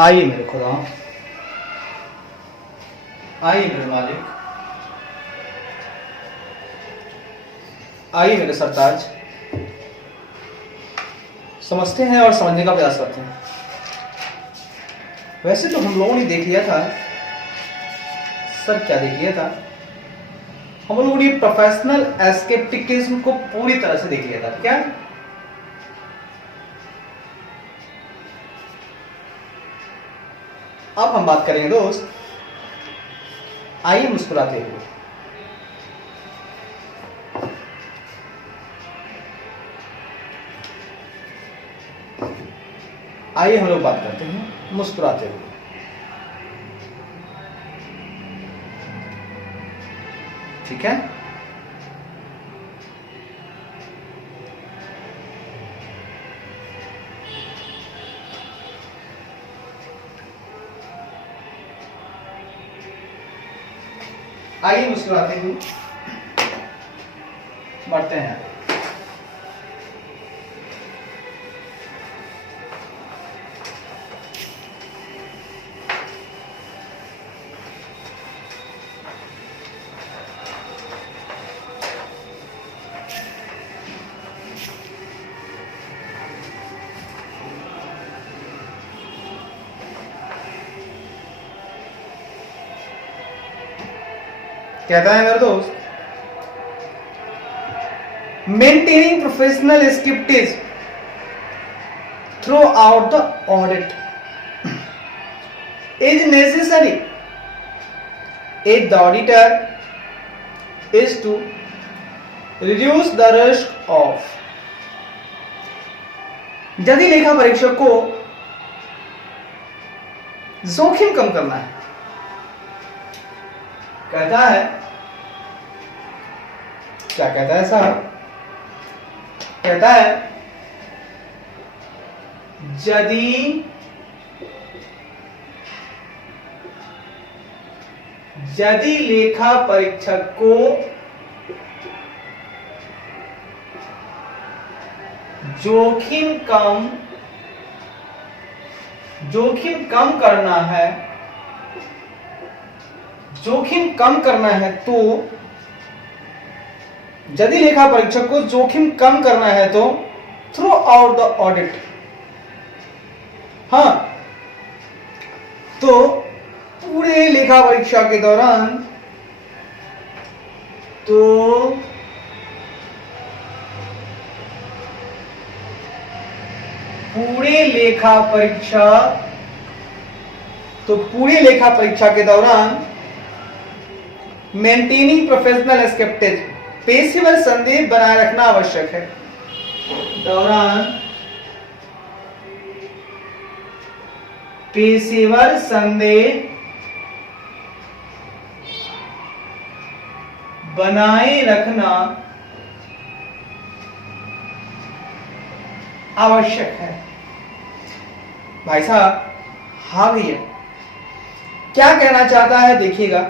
आइए मेरे खुदा, आइए मेरे मालिक, आइए मेरे सरताज। समझते हैं और समझने का प्रयास करते हैं। वैसे तो हम लोगों ने देख लिया था सर, क्या देख लिया था, हम लोगों ने प्रोफेशनल एस्केप्टिकिज्म को पूरी तरह से देख लिया था। क्या अब हम बात करेंगे दोस्त, आइए मुस्कुराते हुए। आइए हम लोग बात करते हैं मुस्कुराते हुए। ठीक है, आइए मुस्कुराते हुए बढ़ते हैं। कहता है मेरा दोस्त, maintaining professional scepticism throughout the audit is necessary if the auditor is to reduce the risk of। यदि लेखा परीक्षक को जोखिम कम करना है, कहता है, क्या कहता है साहब, कहता है यदि लेखा परीक्षक को जोखिम कम करना है तो यदि लेखा परीक्षक को जोखिम कम करना है तो थ्रू आउट द ऑडिट, हाँ, तो पूरे लेखा परीक्षा के दौरान, पूरे लेखा परीक्षा के दौरान मेंटेनिंग प्रोफेशनल स्क्रिप्टेज, पेशेवर संदेह बनाए रखना आवश्यक है। दौरान पेशेवर संदेह बनाए रखना आवश्यक है। भाई साहब, हाँ भैया, क्या कहना चाहता है देखिएगा।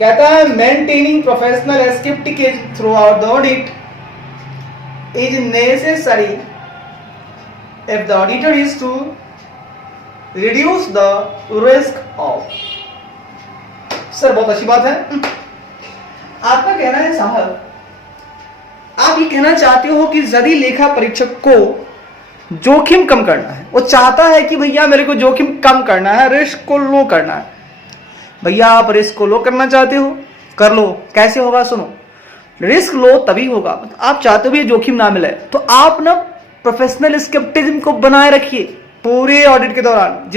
कहता है maintaining professional scepticism throughout the audit is necessary if the auditor is to reduce the risk of। Sir बहुत अच्छी बात है, आपका कहना है साहब, आप ये कहना चाहते हो कि यदि लेखा परीक्षक को जोखिम कम करना है, वो चाहता है कि भैया मेरे को जोखिम कम करना है, रिस्क को लो करना है। भैया आप रिस्क को लो करना चाहते हो, कर लो। कैसे होगा सुनो, रिस्क लो तभी होगा, आप चाहते हो भी जोखिम ना मिले, तो आप ना प्रोफेशनल स्केप्टिज्म को बनाए रखिए पूरे ऑडिट के दौरान।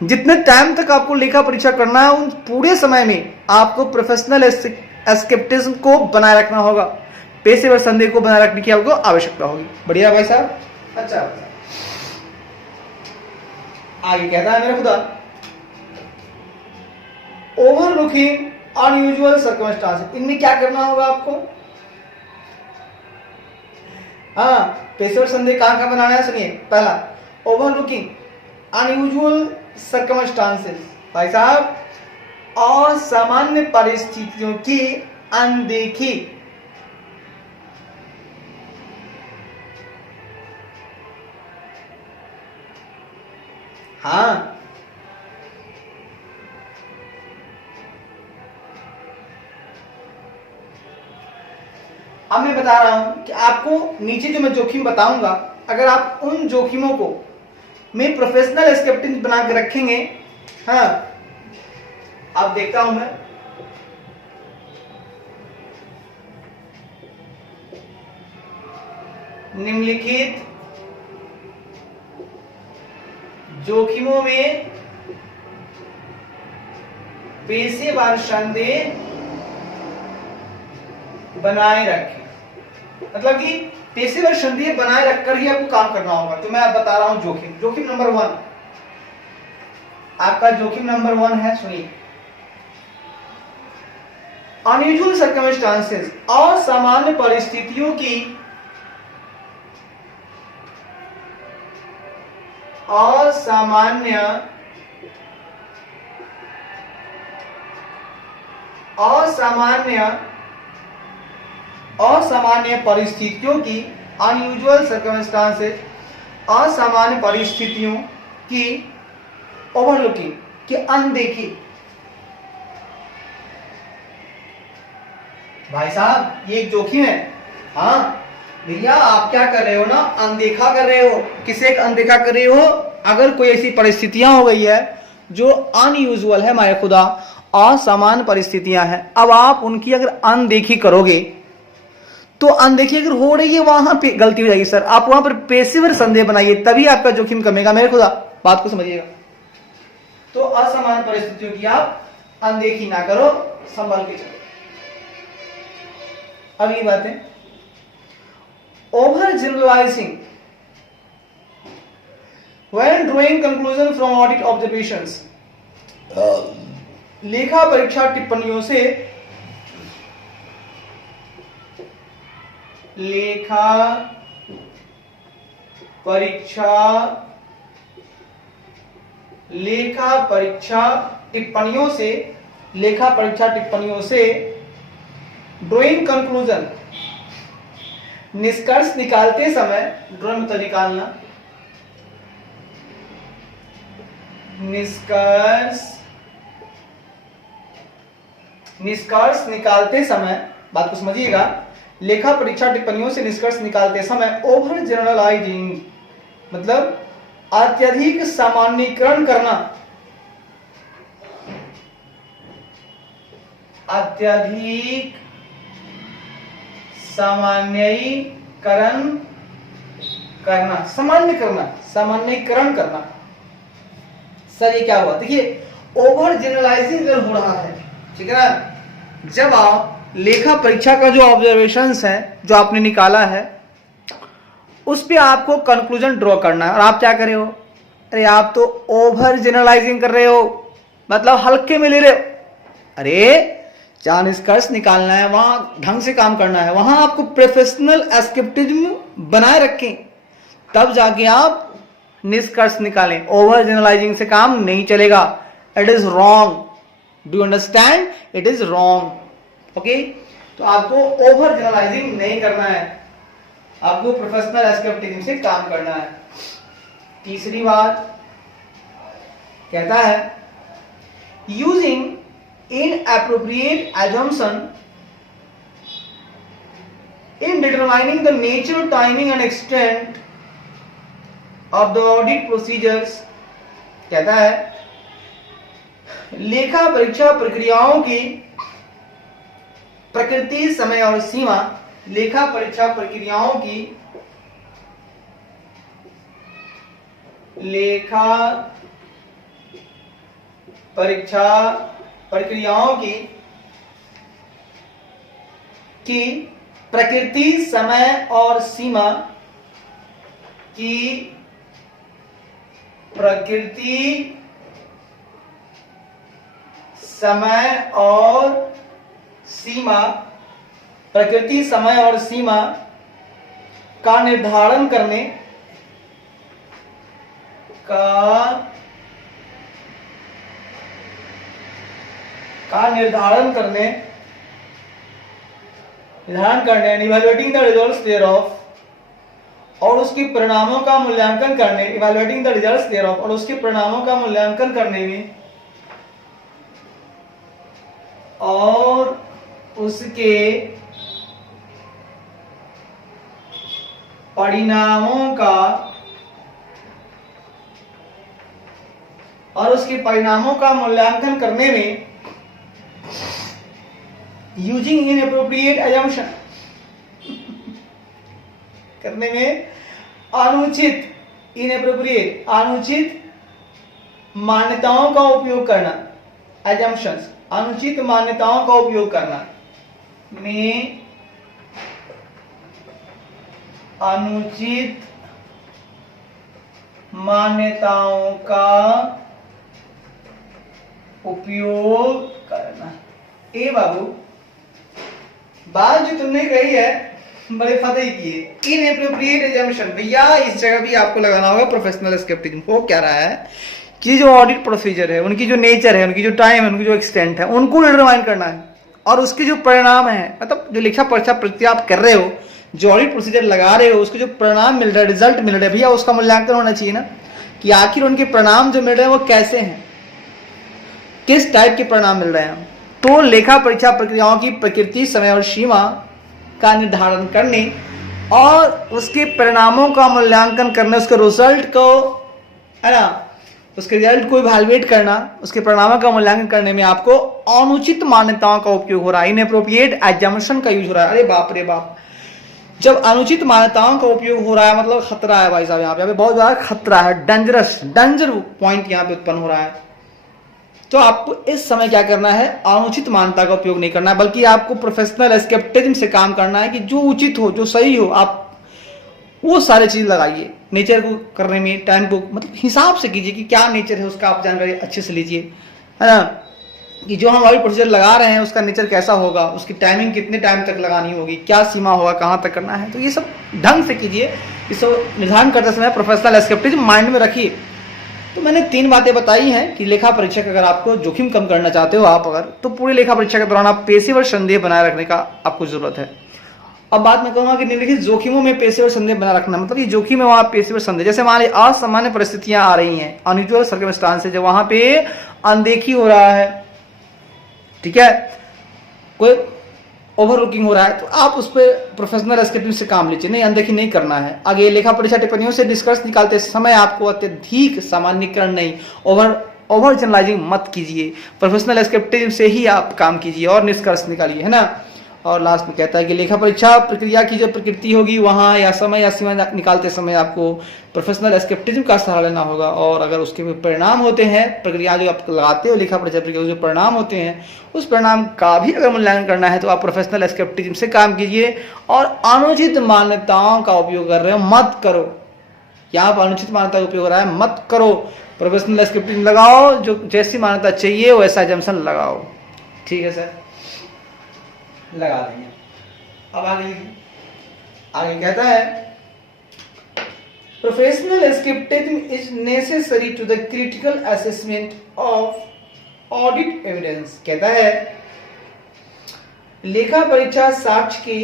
जितने टाइम तक आपको लेखा परीक्षा करना है, उन पूरे समय में आपको प्रोफेशनल स्केप्टिज्म को बनाए रखना होगा, पेशेवर संदेह को बनाए रखने की आपको आवश्यकता होगी। बढ़िया भाई साहब, अच्छा। आगे कहता है मेरा खुदा, ओवरलुकिंग अनयूजुअल सर्कमस्टांसेस, इनमें क्या करना होगा आपको, हाँ, पेशेवर संदेह कहां कहां बनाना है सुनिए। पहला, ओवरलुकिंग अनयूजुअल सर्कमस्टांसेस, भाई साहब, असामान्य परिस्थितियों की अनदेखी, हाँ, अब मैं बता रहा हूं कि आपको नीचे जो मैं जोखिम बताऊंगा, अगर आप उन जोखिमों को में प्रोफेशनल स्क्रिप्टिंग बना के रखेंगे, हाँ, अब देखता हूं मैं, निम्नलिखित जोखिमों में पेशेवर संदेह बनाए रखें, मतलब कि पेशेवर संदेह बनाए रखकर ही आपको काम करना होगा। तो मैं आप बता रहा हूं जोखिम। जोखिम नंबर 1, आपका जोखिम नंबर 1 है, सुनिए, अनयूजुअल सर्कमस्टांसेस, असामान्य परिस्थितियों की असामान्य परिस्थितियों की, अनयूजुअल सर्कमस्टांसेस, असामान्य परिस्थितियों की ओवरलुकिंग, की अनदेखी। भाई साहब ये एक जोखिम है। हाँ भैया, आप क्या कर रहे हो ना, अनदेखा कर रहे हो। किसे अनदेखा कर रहे हो? अगर कोई ऐसी परिस्थितियां हो गई है जो अनयूजुअल है, माय खुदा, असामान्य परिस्थितियां हैं, अब आप उनकी अगर अनदेखी करोगे तो अनदेखी अगर हो रही है वहां पे गलती हो जाएगी। सर आप वहां पर पेशेवर संदेह बनाइए, तभी आपका जोखिम कमेगा, मेरे खुदा, बात को समझिएगा। तो असामान्य परिस्थितियों की आप अनदेखी ना करो, संभल के चलो। अगली बात है over generalising when drawing conclusion from audit observations. लेखा परीक्षा टिप्पणियों से लेखा परीक्षा टिप्पणियों से ड्रॉइंग कंक्लूजन, निष्कर्ष निकालते समय, ड्रॉइंग मतलब निकालना, निष्कर्ष निकालते समय, बात को समझिएगा, लेखा परीक्षा टिप्पणियों से निष्कर्ष निकालते समय ओवर जनरलाइजिंग मतलब अत्यधिक सामान्यीकरण करना, अत्यधिक सामान्यीकरण करना। सर ये क्या हुआ? देखिए, ओवर जनरलाइजिंग अगर हो रहा है, ठीक है ना, जब आप लेखा परीक्षा का जो ऑब्जर्वेशंस है, जो आपने निकाला है, उस पे आपको कंक्लूजन ड्रॉ करना है, और आप क्या कर रहे हो? अरे आप तो ओवर जनरलाइजिंग कर रहे हो, मतलब हल्के में ले रहे हो। अरे जहां निष्कर्ष निकालना है वहां ढंग से काम करना है, वहां आपको प्रोफेशनल एस्केप्टिज्म बनाए रखें, तब जाके आप निष्कर्ष निकालें। ओवर जनरलाइजिंग से काम नहीं चलेगा। It is wrong, do you understand? It is wrong. Okay, तो आपको ओवर जनरलाइजिंग नहीं करना है, आपको प्रोफेशनल एस्केप्टिज्म से काम करना है। तीसरी बात कहता है using inappropriate assumption in determining the nature, timing and extent of the audit procedures। कहता है लेखा परीक्षा प्रक्रियाओं की प्रकृति, समय और सीमा, लेखा परीक्षा प्रक्रियाओं की प्रकृति, समय और सीमा की प्रकृति, समय और सीमा का निर्धारण करने evaluating the results thereof और उसके परिणामों का मूल्यांकन करने, evaluating the results thereof, और उसके परिणामों का मूल्यांकन करने में और उसके परिणामों का मूल्यांकन करने में यूजिंग इनएप्रोप्रिएट अजम्पशन, करने में अनुचित मान्यताओं का उपयोग करना, अजम्पशंस, अनुचित मान्यताओं का उपयोग करना में अनुचित मान्यताओं का उपयोग करना। ए बाबू, बात जो तुमने कही है बड़े फतेह की है, इनएप्रोप्रिएट अजम्पशन, भैया इस जगह भी आपको लगाना होगा प्रोफेशनल स्केप्टिज्म। वो क्या रहा है कि जो ऑडिट प्रोसीजर है, उनकी जो नेचर है, उनकी जो टाइम है, उनकी जो एक्सटेंट है, उनको डिटरमाइन करना है, और उसके जो परिणाम है, मतलब जो लेखा परीक्षा प्रक्रिया आप कर रहे हो, जो ऑडिट प्रोसीजर लगा रहे हो, उसके जो परिणाम मिल रहा है, रिजल्ट मिल रहा है, भैया उसका मूल्यांकन होना चाहिए ना, कि आखिर उनके परिणाम जो मिल रहे हैं वो कैसे हैं, किस टाइप के परिणाम मिल रहे हैं। तो लेखा परीक्षा प्रक्रियाओं की प्रकृति, समय और सीमा का निर्धारण करने और उसके परिणामों का मूल्यांकन करने, उसके रिजल्ट को, है ना, उसके रिजल्ट को इवैल्यूएट करना, उसके परिणामों का मूल्यांकन करने में आपको अनुचित मान्यताओं का उपयोग हो रहा है, इनएप्रोप्रिएट अजम्पशन का यूज हो रहा है। अरे बाप रे बाप, जब अनुचित मान्यताओं का उपयोग हो रहा है मतलब खतरा है भाई साहब, यहाँ पे बहुत बड़ा खतरा है, डेंजर पॉइंट यहाँ पे उत्पन्न हो रहा है। तो आपको इस समय क्या करना है, अनुचित मान्यता का उपयोग नहीं करना है, बल्कि आपको प्रोफेशनल स्केप्टिज्म से काम करना है कि जो उचित हो, जो सही हो, आप वो सारे चीज लगाइए। नेचर को करने में टाइम को मतलब हिसाब से कीजिए कि क्या नेचर है उसका, आप जानकारी अच्छे से लीजिए, है ना, कि जो हम ऑडिट प्रोसीजर लगा रहे हैं उसका नेचर कैसा होगा, उसकी टाइमिंग कितने टाइम तक लगानी होगी, क्या सीमा होगा, कहाँ तक करना है, तो ये सब ढंग से कीजिए। इसको निर्धारण करते समय प्रोफेशनल स्केप्टिज्म माइंड में रखिए। तो मैंने 3 बातें बताई हैं कि लेखा परीक्षा का अगर आपको जोखिम कम करना चाहते हो आप, अगर तो पूरी लेखा परीक्षा के दौरान आप पेशेवर संदेह बनाए रखने का आपको जरूरत है। अब बात मैं कहूंगा कि निम्नलिखित जोखिमों में पेशेवर संदेह बनाए रखना, मतलब ये जोखिम है वहां पेशेवर संदेह, जैसे मान लीजिए असामान्य परिस्थितियां आ रही हैं, अनयूजुअल सर्कमस्टांसेस, जब वहां पे अनदेखी हो रहा है, ठीक है, कोई ओवरलुकिंग हो रहा है, तो आप उस पर प्रोफेशनल स्केप्टिज्म से काम लीजिए, नहीं अनदेखी नहीं करना है। आगे लेखा परीक्षा टिप्पणियों से निष्कर्ष निकालते समय आपको अत्यधिक सामान्यीकरण नहीं, ओवर जनरलाइजिंग मत कीजिए, प्रोफेशनल स्केप्टिज्म से ही आप काम कीजिए और निष्कर्ष निकालिए, है ना। और लास्ट में कहता है कि लेखा परीक्षा प्रक्रिया की जो प्रकृति होगी वहाँ या समय या सीमा निकालते समय आपको प्रोफेशनल स्केप्टिज्म का सहारा लेना होगा, और अगर उसके परिणाम होते हैं, प्रक्रिया जो आप लगाते हो लेखा परीक्षा प्रक्रिया जो परिणाम होते हैं, उस परिणाम का भी अगर मूल्यांकन करना है तो आप प्रोफेशनल स्केप्टिज्म से काम कीजिए। और अनुचित मान्यताओं का उपयोग कर रहे हो मत करो, यहाँ पर अनुचित मान्यता का उपयोग हो रहा है मत करो, प्रोफेशनल स्केप्टिज्म लगाओ, जो जैसी मान्यता चाहिए वैसा अजम्पशन लगाओ, ठीक है सर, लगा देंगे। अब आगे कहता है professional scepticism is necessary to the critical assessment of audit evidence. कहता है लेखा परीक्षा साक्ष्य के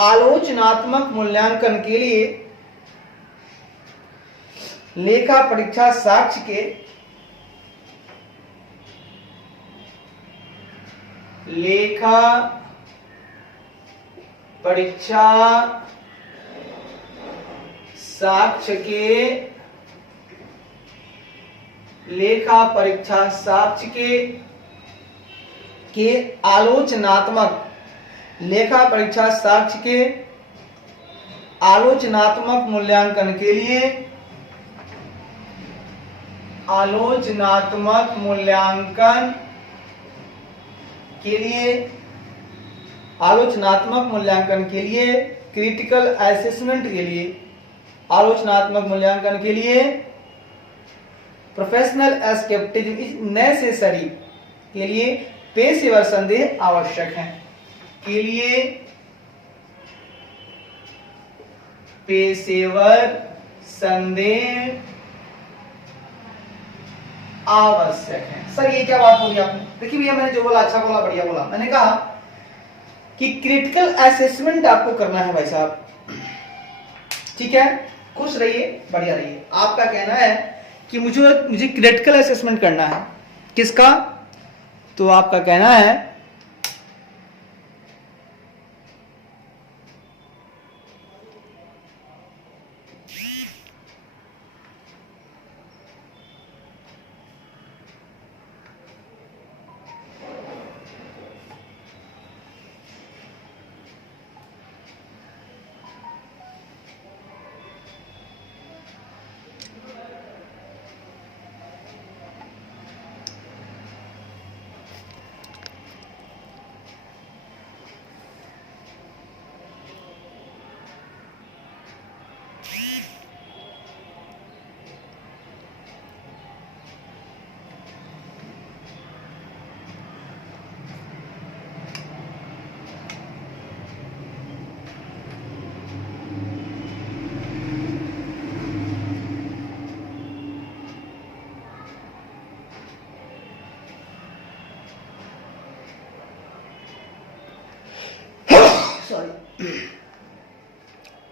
आलोचनात्मक मूल्यांकन के लिए, लेखा परीक्षा साक्ष्य के लेखा परीक्षा साक्ष्य के आलोचनात्मक, लेखा परीक्षा साक्ष्य के आलोचनात्मक मूल्यांकन के लिए, आलोचनात्मक मूल्यांकन के लिए, आलोचनात्मक मूल्यांकन के लिए, क्रिटिकल असेसमेंट के लिए, आलोचनात्मक मूल्यांकन के लिए प्रोफेशनल स्केप्टिज्म इज नेसेसरी, के लिए पेशेवर संदेह आवश्यक है, के लिए पेशेवर संदेह आवश्यक है। सर ये क्या बात बोली आपने? देखिए भैया मैंने जो बोला अच्छा बोला, बढ़िया बोला। मैंने कहा कि क्रिटिकल असेसमेंट आपको करना है भाई साहब, ठीक है, खुश रहिए, बढ़िया रहिए। आपका कहना है कि मुझे क्रिटिकल असेसमेंट करना है, किसका? तो आपका कहना है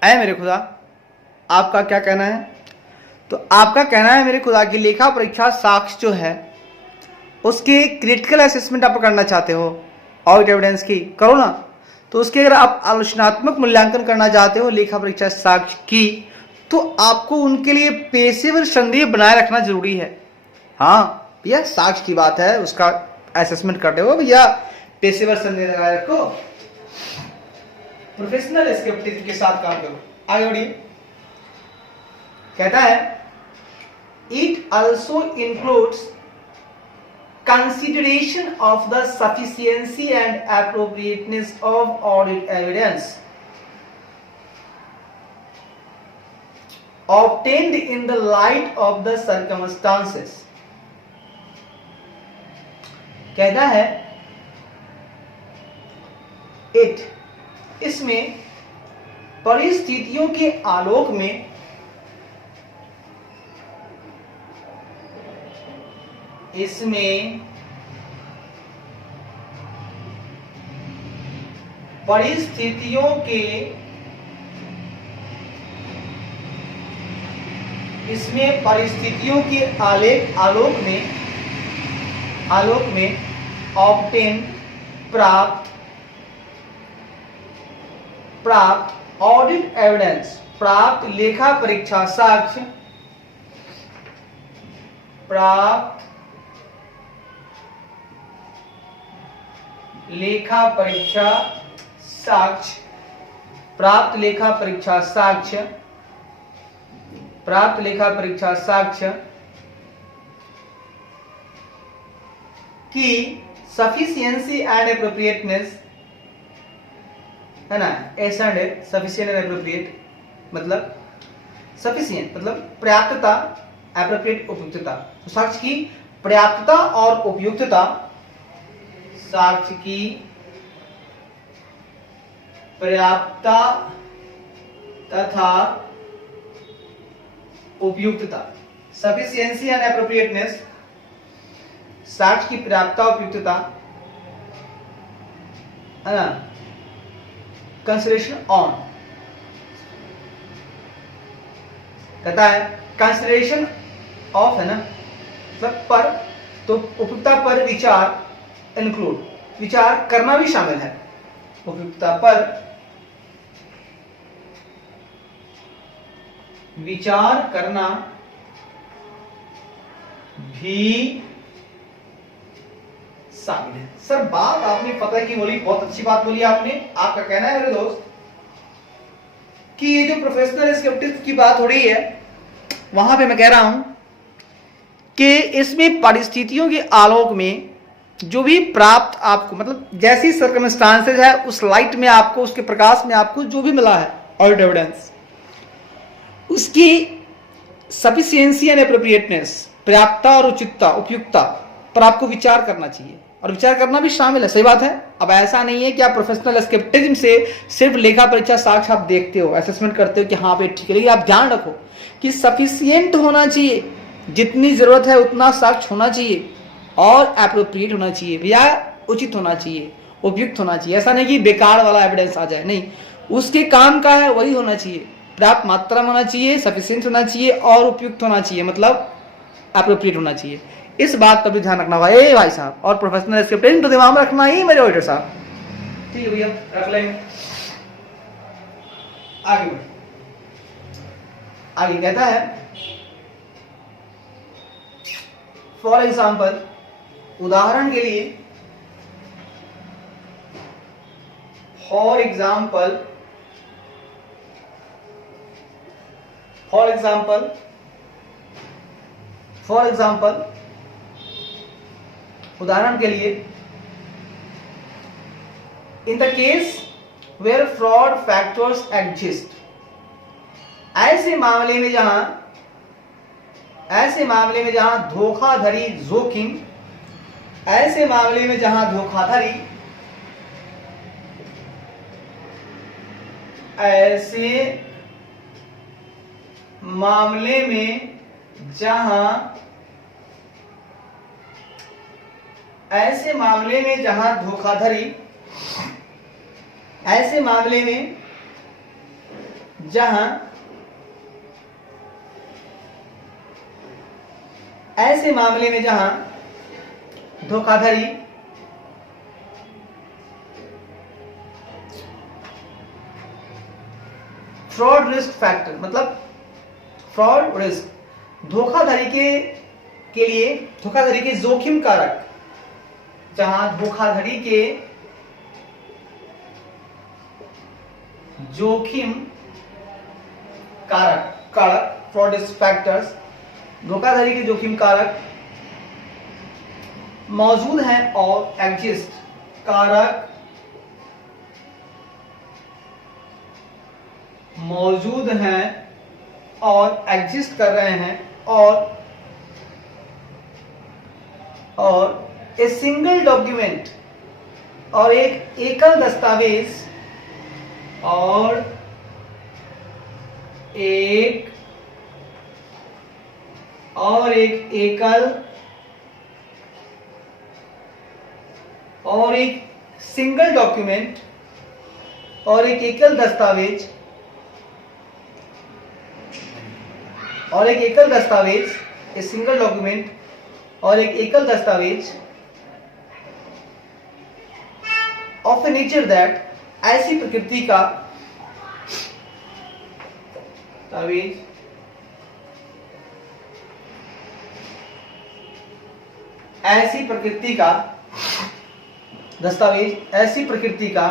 ऐ मेरे खुदा, आपका क्या कहना है? तो आपका कहना है मेरे खुदा की लेखा परीक्षा साक्ष्य जो है उसके क्रिटिकल असेसमेंट आप करना चाहते हो, ऑडिट एविडेंस की करो ना। तो उसके अगर आप आलोचनात्मक मूल्यांकन करना चाहते हो लेखा परीक्षा साक्ष्य की, तो आपको उनके लिए पेशेवर संदेह बनाए रखना जरूरी है। हाँ भैया, साक्ष्य की बात है, उसका असेसमेंट करते हो भैया, पेशेवर संदेह लगाए रखो, प्रोफेशनल स्केप्टिज्म के साथ काम करो। आगे बढ़िए। कहता है it also includes consideration of the sufficiency and appropriateness of audit evidence obtained in the light of the circumstances। कहता है इसमें परिस्थितियों के आलोक में परिस्थितियों के आलोक में ऑब्टेन प्राप्त ऑडिट एविडेंस, प्राप्त लेखा परीक्षा साक्ष्य, प्राप्त लेखा परीक्षा साक्ष्य की सफिशिएंसी एंड एप्रोप्रिएटनेस है ना। सफिशिएंट एंड एप्रोप्रिएट मतलब सफिशिएंट मतलब पर्याप्तता, एप्रोप्रिएट उपयुक्तता। तो साक्ष्य की पर्याप्तता और उपयुक्तता, साक्ष्य की पर्याप्तता तथा उपयुक्तता, सफिशिएंसी एंड एप्रोप्रिएटनेस, साक्ष्य की पर्याप्तता उपयुक्तता है ना। कंसिडरेशन ऑन कहता है कंसिडरेशन ऑफ है ना, मतलब पर, तो उपयुक्तता पर विचार इंक्लूड, विचार करना भी शामिल है। उपयुक्तता पर विचार करना भी शामिल है। सर बात आपने पता की बोली, बहुत अच्छी बात बोली आपने। आपका कहना है मेरे दोस्त कि ये जो प्रोफेशनल स्केप्टिज्म की बात हो रही है, वहां पे मैं कह रहा हूं कि इसमें परिस्थितियों के आलोक में जो भी प्राप्त आपको, मतलब जैसी सर्कमस्टांसेस है उस लाइट में आपको, उसके प्रकाश में आपको जो भी मिला है ऑडिट एविडेंस, उसकी सफिशिएंसी एंड एप्रोप्रिएटनेस, पर्याप्तता और उचितता, उपयुक्तता पर आपको विचार करना चाहिए, और विचार करना भी शामिल है। सही बात है। अब ऐसा नहीं है कि आप प्रोफेशनल स्केप्टिज्म से सिर्फ लेखा परीक्षा साक्ष्य आप देखते हो, असेसमेंट करते हो कि हाँ भाई ठीक है, लेकिन आप ध्यान रखो कि सफिशिएंट होना चाहिए, जितनी जरूरत है उतना साक्ष्य होना चाहिए, और एप्रोप्रिएट होना चाहिए भैया, उचित होना चाहिए, उपयुक्त होना चाहिए। ऐसा नहीं कि बेकार वाला एविडेंस आ जाए, नहीं, उसके काम का है वही होना चाहिए। पर्याप्त मात्रा में होना चाहिए, सफिशिएंट होना चाहिए और उपयुक्त होना चाहिए, मतलब एप्रोप्रिएट होना चाहिए। इस बात पर भी ध्यान रखना होगा ए भाई साहब, और प्रोफेशनल स्क्रिप्टिंग तो दिमाग में रखना ही मेरे ऑडिटर साहब। ठीक है भैया, रख लेंगे। आगे बढ़े, आगे कहता है फॉर एग्जाम्पल, उदाहरण के लिए, for example, for example, for example, उदाहरण के लिए, in the case where fraud factors exist, ऐसे मामले में जहां धोखाधड़ी जोखिम, ऐसे मामले में जहां धोखाधड़ी, ऐसे मामले में जहां धोखाधड़ी, ऐसे मामले में जहां धोखाधड़ी, फ्रॉड रिस्क फैक्टर, मतलब फ्रॉड रिस्क, धोखाधड़ी के जोखिम कारक, जहां धोखाधड़ी के जोखिम कारक फ्रॉड रिस्क फैक्टर्स, धोखाधड़ी के जोखिम कारक मौजूद हैं और एग्जिस्ट, कारक मौजूद हैं और एग्जिस्ट कर रहे हैं, और ए सिंगल डॉक्यूमेंट, और एक एकल दस्तावेज, और एक सिंगल डॉक्यूमेंट, और एक एकल दस्तावेज, ए सिंगल डॉक्यूमेंट और एक एकल दस्तावेज, ऑफ ए नेचर दैट, ऐसी प्रकृति का दस्तावेज, ऐसी प्रकृति का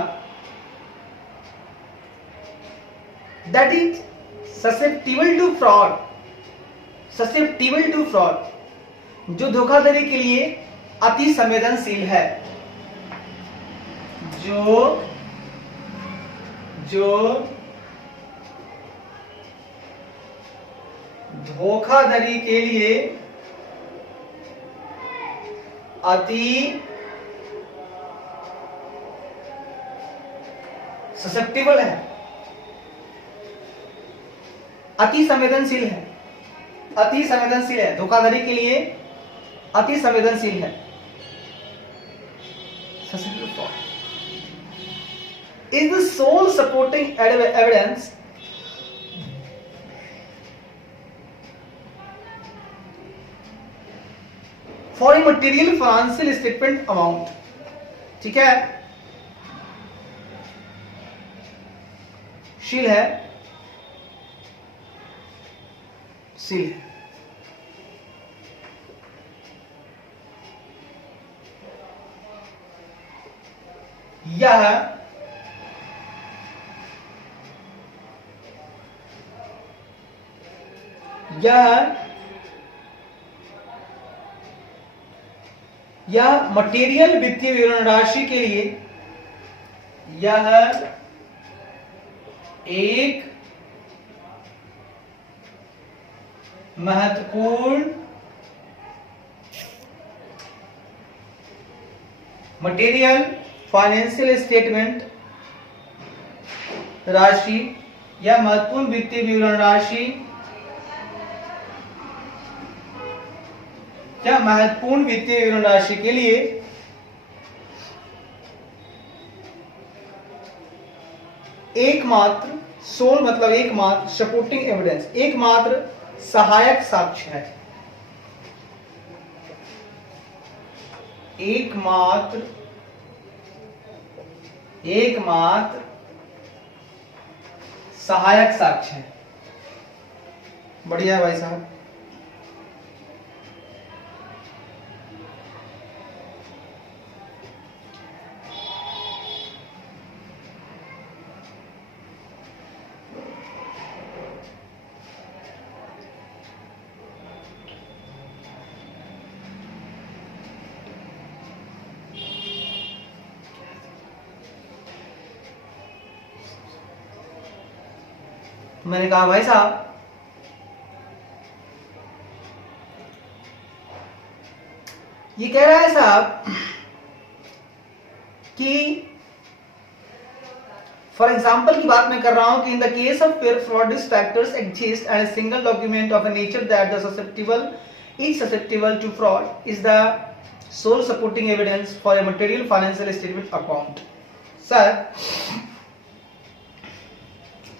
that is susceptible to fraud, जो धोखाधड़ी के लिए अति संवेदनशील है, जो धोखाधड़ी के लिए अति ससेप्टिबल है, अति संवेदनशील है, धोखाधड़ी के लिए अति संवेदनशील है, is the sole supporting evidence for a material financial statement amount। ठीक है, शील है, यह मटेरियल वित्तीय विवरण राशि के लिए यह एक महत्वपूर्ण मटेरियल फाइनेंशियल स्टेटमेंट राशि या महत्वपूर्ण वित्तीय विवरण राशि या महत्वपूर्ण वित्तीय विवरण राशि के लिए एकमात्र सोल मतलब एकमात्र, सपोर्टिंग एविडेंस एकमात्र सहायक साक्ष्य है, एकमात्र सहायक साक्ष्य है। बढ़िया है भाई साहब। मैंने कहा भाई साहब ये कह रहा है साहब कि फॉर एग्जाम्पल की बात मैं कर रहा हूं कि in the case of where fraud risk factors exist and single document of a nature that the susceptible to fraud is the sole supporting evidence for a material financial statement account. Sir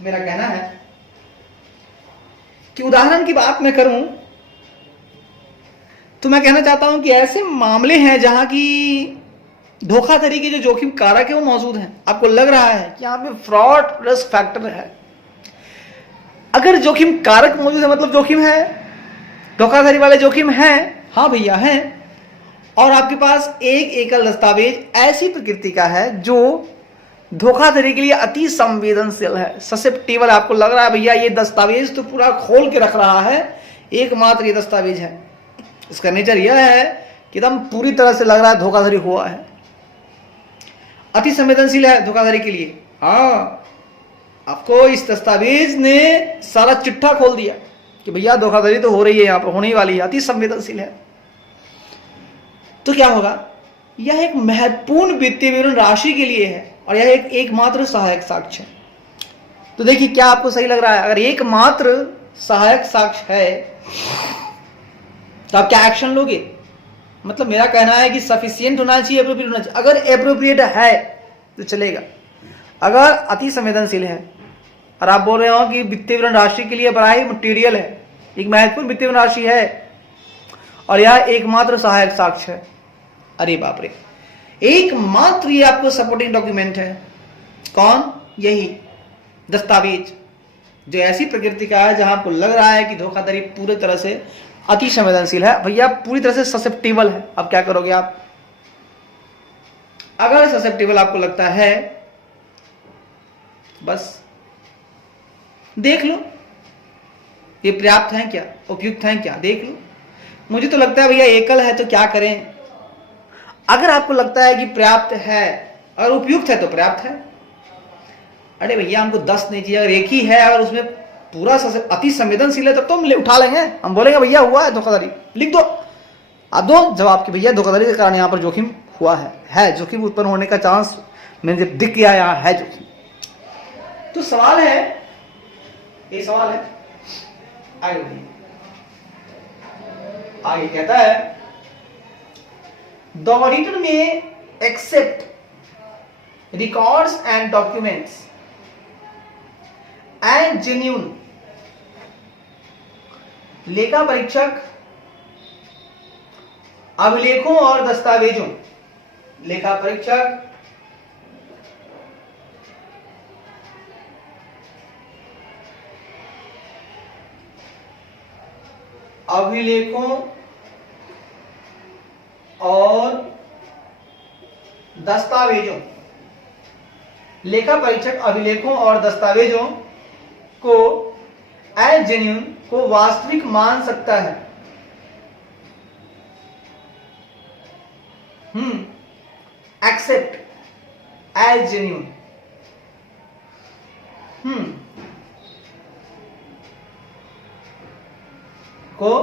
मेरा कहना है कि उदाहरण की बात मैं करूं तो मैं कहना चाहता हूं कि ऐसे मामले हैं जहां की धोखाधड़ी के जो जोखिम कारक है वो मौजूद हैं। आपको लग रहा है कि यहां पे फ्रॉड रिस्क फैक्टर है। अगर जोखिम कारक मौजूद है मतलब जोखिम है, धोखाधड़ी वाले जोखिम है, हाँ भैया है, और आपके पास एक एकल दस्तावेज ऐसी प्रकृति का है जो धोखाधड़ी के लिए अति संवेदनशील है, ससेप्टिबल। आपको लग रहा है भैया ये दस्तावेज तो पूरा खोल के रख रहा है, एकमात्र ये दस्तावेज है। इसका नेचर यह है कि एकदम पूरी तरह से लग रहा है धोखाधड़ी हुआ है, अति संवेदनशील है धोखाधड़ी के लिए। हाँ, आपको इस दस्तावेज ने सारा चिट्ठा खोल दिया कि भैया धोखाधड़ी तो हो रही है, यहां पर होने वाली है, अति संवेदनशील है। तो क्या होगा, यह एक महत्वपूर्ण वित्तीय विवरण राशि के लिए है और यह एक एकमात्र सहायक साक्ष्य है। तो देखिए क्या आपको सही लग रहा है, अगर एकमात्र सहायक साक्ष्य है तो आप क्या एक्शन लोगे? मतलब मेरा कहना है कि सफिशिएंट होना चाहिए, एप्रोप्रिएट होना चाहिए। अगर एप्रोप्रिएट है तो चलेगा, अगर अति संवेदनशील है और आप बोल रहे हो कि वित्तीय विवरण राशि के लिए बड़ा ही मटीरियल है, एक महत्वपूर्ण वित्तीय विवरण राशि है और यह एकमात्र सहायक साक्ष्य है, अरे बाप रे, एकमात्र ये आपको सपोर्टिंग डॉक्यूमेंट है। कौन? यही दस्तावेज जो ऐसी प्रकृति का है जहां आपको लग रहा है कि धोखाधड़ी पूरी तरह से अति संवेदनशील है, भैया पूरी तरह से ससेप्टिबल है। अब क्या करोगे आप? अगर ससेप्टिबल आपको लगता है, बस देख लो ये पर्याप्त है क्या, उपयुक्त है क्या, देख लो। मुझे तो लगता है भैया एकल है तो क्या करें। अगर आपको लगता है कि पर्याप्त है और उपयुक्त है तो पर्याप्त है। अरे भैया हमको 10 नहीं चाहिए, अगर एक ही है और उसमें पूरा अति संवेदनशील है तब तो हम उठा लेंगे, हम बोलेंगे भैया हुआ है धोखाधड़ी, लिख दो, आप दो जवाब कि भैया धोखाधड़ी के कारण यहाँ पर जोखिम हुआ है जोखिम उत्पन्न होने का चांस मैंने जब दिख गया यहाँ है जोखिम। तो सवाल है, ये सवाल है आगे कहता है the auditor may accept records and documents and genuine. लेखा परीक्षक अभिलेखों और दस्तावेजों, लेखा परीक्षक अभिलेखों और दस्तावेजों, लेखा परीक्षक अभिलेखों और दस्तावेजों को एज जेन्युइन को वास्तविक मान सकता है। एक्सेप्ट एज जेन्युइन, को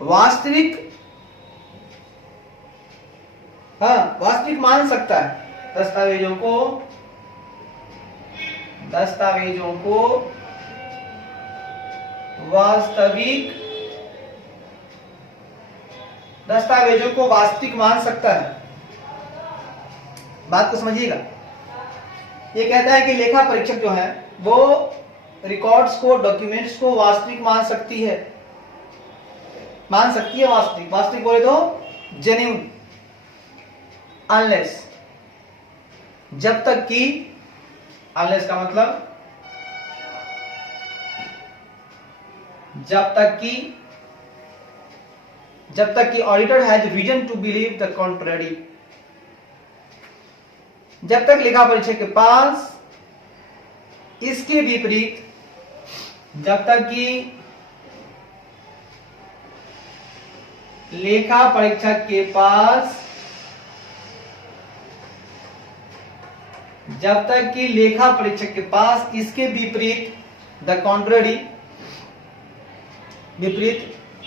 वास्तविक, वास्तविक मान सकता है। दस्तावेजों को वास्तविक मान सकता है। बात को समझिएगा। ये कहता है कि लेखा परीक्षक जो है वो रिकॉर्ड्स को, डॉक्यूमेंट्स को वास्तविक मान सकती है वास्तविक। वास्तविक बोले तो जेन्युइन, अनलेस, जब तक कि, अनलेस का मतलब जब तक कि auditor has reason to believe the contrary, जब तक लेखा परीक्षक के पास इसके विपरीत, जब तक कि लेखा परीक्षक के पास, जब तक कि लेखा परीक्षक के पास इसके विपरीत, द कॉन्ट्ररी, विपरीत,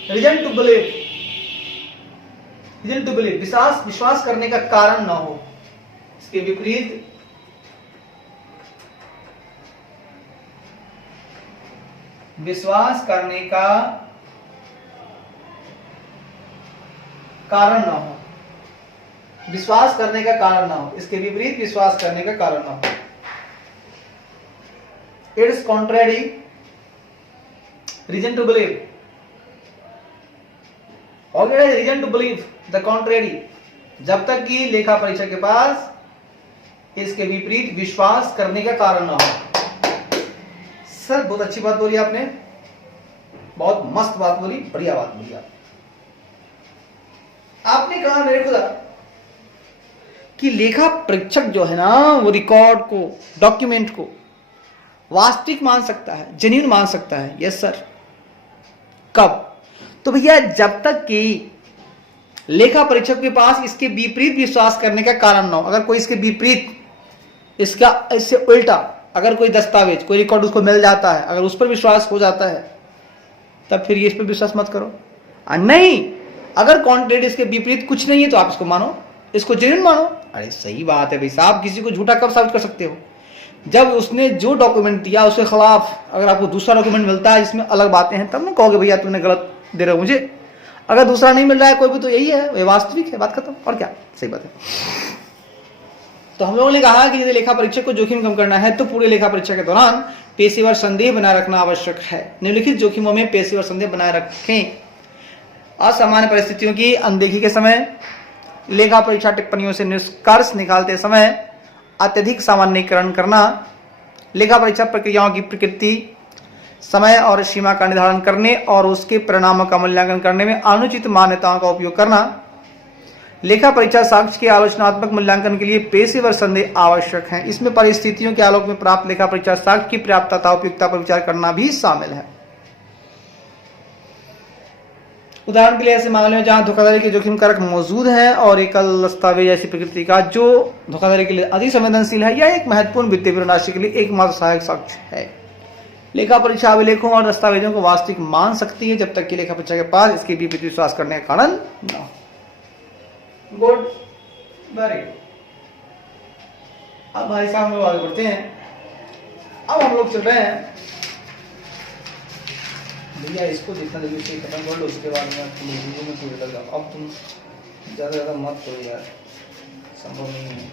रीजन टू बिलीव, विश्वास करने का कारण ना हो, इसके विपरीत विश्वास करने का कारण ना हो, विश्वास करने का कारण ना हो, इसके विपरीत विश्वास करने का कारण ना हो। It's contrary, reason to believe, already reason to believe the contrary, जब तक कि लेखा परीक्षक के पास इसके विपरीत विश्वास करने का कारण ना हो। सर बहुत अच्छी बात बोली आपने, बहुत मस्त बात बोली, बढ़िया बात बोली आपने कहा मेरे खुदा कि लेखा परीक्षक जो है ना वो रिकॉर्ड को, डॉक्यूमेंट को वास्तविक मान सकता है, जेन्युइन मान सकता है। Yes sir. कब? तो भैया जब तक कि लेखा परीक्षक के पास इसके विपरीत विश्वास करने का कारण ना हो। अगर कोई इसके विपरीत, इससे उल्टा अगर कोई दस्तावेज, कोई रिकॉर्ड उसको मिल जाता है, अगर उस पर विश्वास हो जाता है, तब फिर ये इस पर विश्वास मत करो। नहीं, अगर कॉन्ट्रेरी इसके विपरीत कुछ नहीं है तो आप इसको मानो, इसको जेन्युइन मानो। अरे सही बात है भाई साहब, किसी को झूठा कब साबित कर सकते हो? जब उसने जो डॉक्यूमेंट दिया उसके खिलाफ अगर आपको दूसरा डॉक्यूमेंट मिलता है जिसमें अलग बातें हैं, तब ना कहोगे भैया तुमने गलत दे रहे हो मुझे। अगर दूसरा नहीं मिल रहा है कोई भी, तो यही है, ये वास्तविक है, बात खत्म। और क्या, सही बात है। तो हम लोगों ने कहा कि यदि लेखा परीक्षक को जोखिम कम करना है तो पूरे लेखा परीक्षा के दौरान पेशेवर संदेह बनाए रखना आवश्यक है। निम्नलिखित जोखिमों में पेशेवर संदेह बनाए रखें। असामान्य परिस्थितियों की अनदेखी के समय, लेखा परीक्षा टिप्पणियों से निष्कर्ष निकालते समय अत्यधिक सामान्यीकरण करना, लेखा परीक्षा प्रक्रियाओं की प्रकृति, समय और सीमा का निर्धारण करने और उसके परिणामों का मूल्यांकन करने में अनुचित मान्यताओं का उपयोग करना, लेखा परीक्षा साक्ष्य के आलोचनात्मक मूल्यांकन के लिए पेशेवर संदेह आवश्यक हैं। इसमें परिस्थितियों के आलोक में प्राप्त लेखा परीक्षा साक्ष्य की पर्याप्तता तथा उपयुक्तता पर विचार करना भी शामिल है। उदाहरण के लिए ऐसे मामले में जहां धोखाधड़ी के जोखिम कारक मौजूद है और एकल दस्तावेज ऐसी प्रकृति का जो धोखाधड़ी के लिए अधिक संवेदनशील है, यह एक महत्वपूर्ण वित्तीय राशि के लिए एकमात्र सहायक साक्ष्य है। लेखा परीक्षा अभिलेखों और दस्तावेजों को वास्तविक मान सकती है जब तक कि लेखा परीक्षा के पास इसके विपरीत विश्वास करने का कारण न हो। Good, very good. अब भाई साहब हम लोग आगे बढ़ते हैं। अब हम लोग चल रहे हैं भैया, इसको जितना जल्दी से खत्म कर लो, उसके बाद में तुम हिंदी में पूरे लग जाओ। अब तुम ज़्यादा मत करो यार, संभव नहीं है।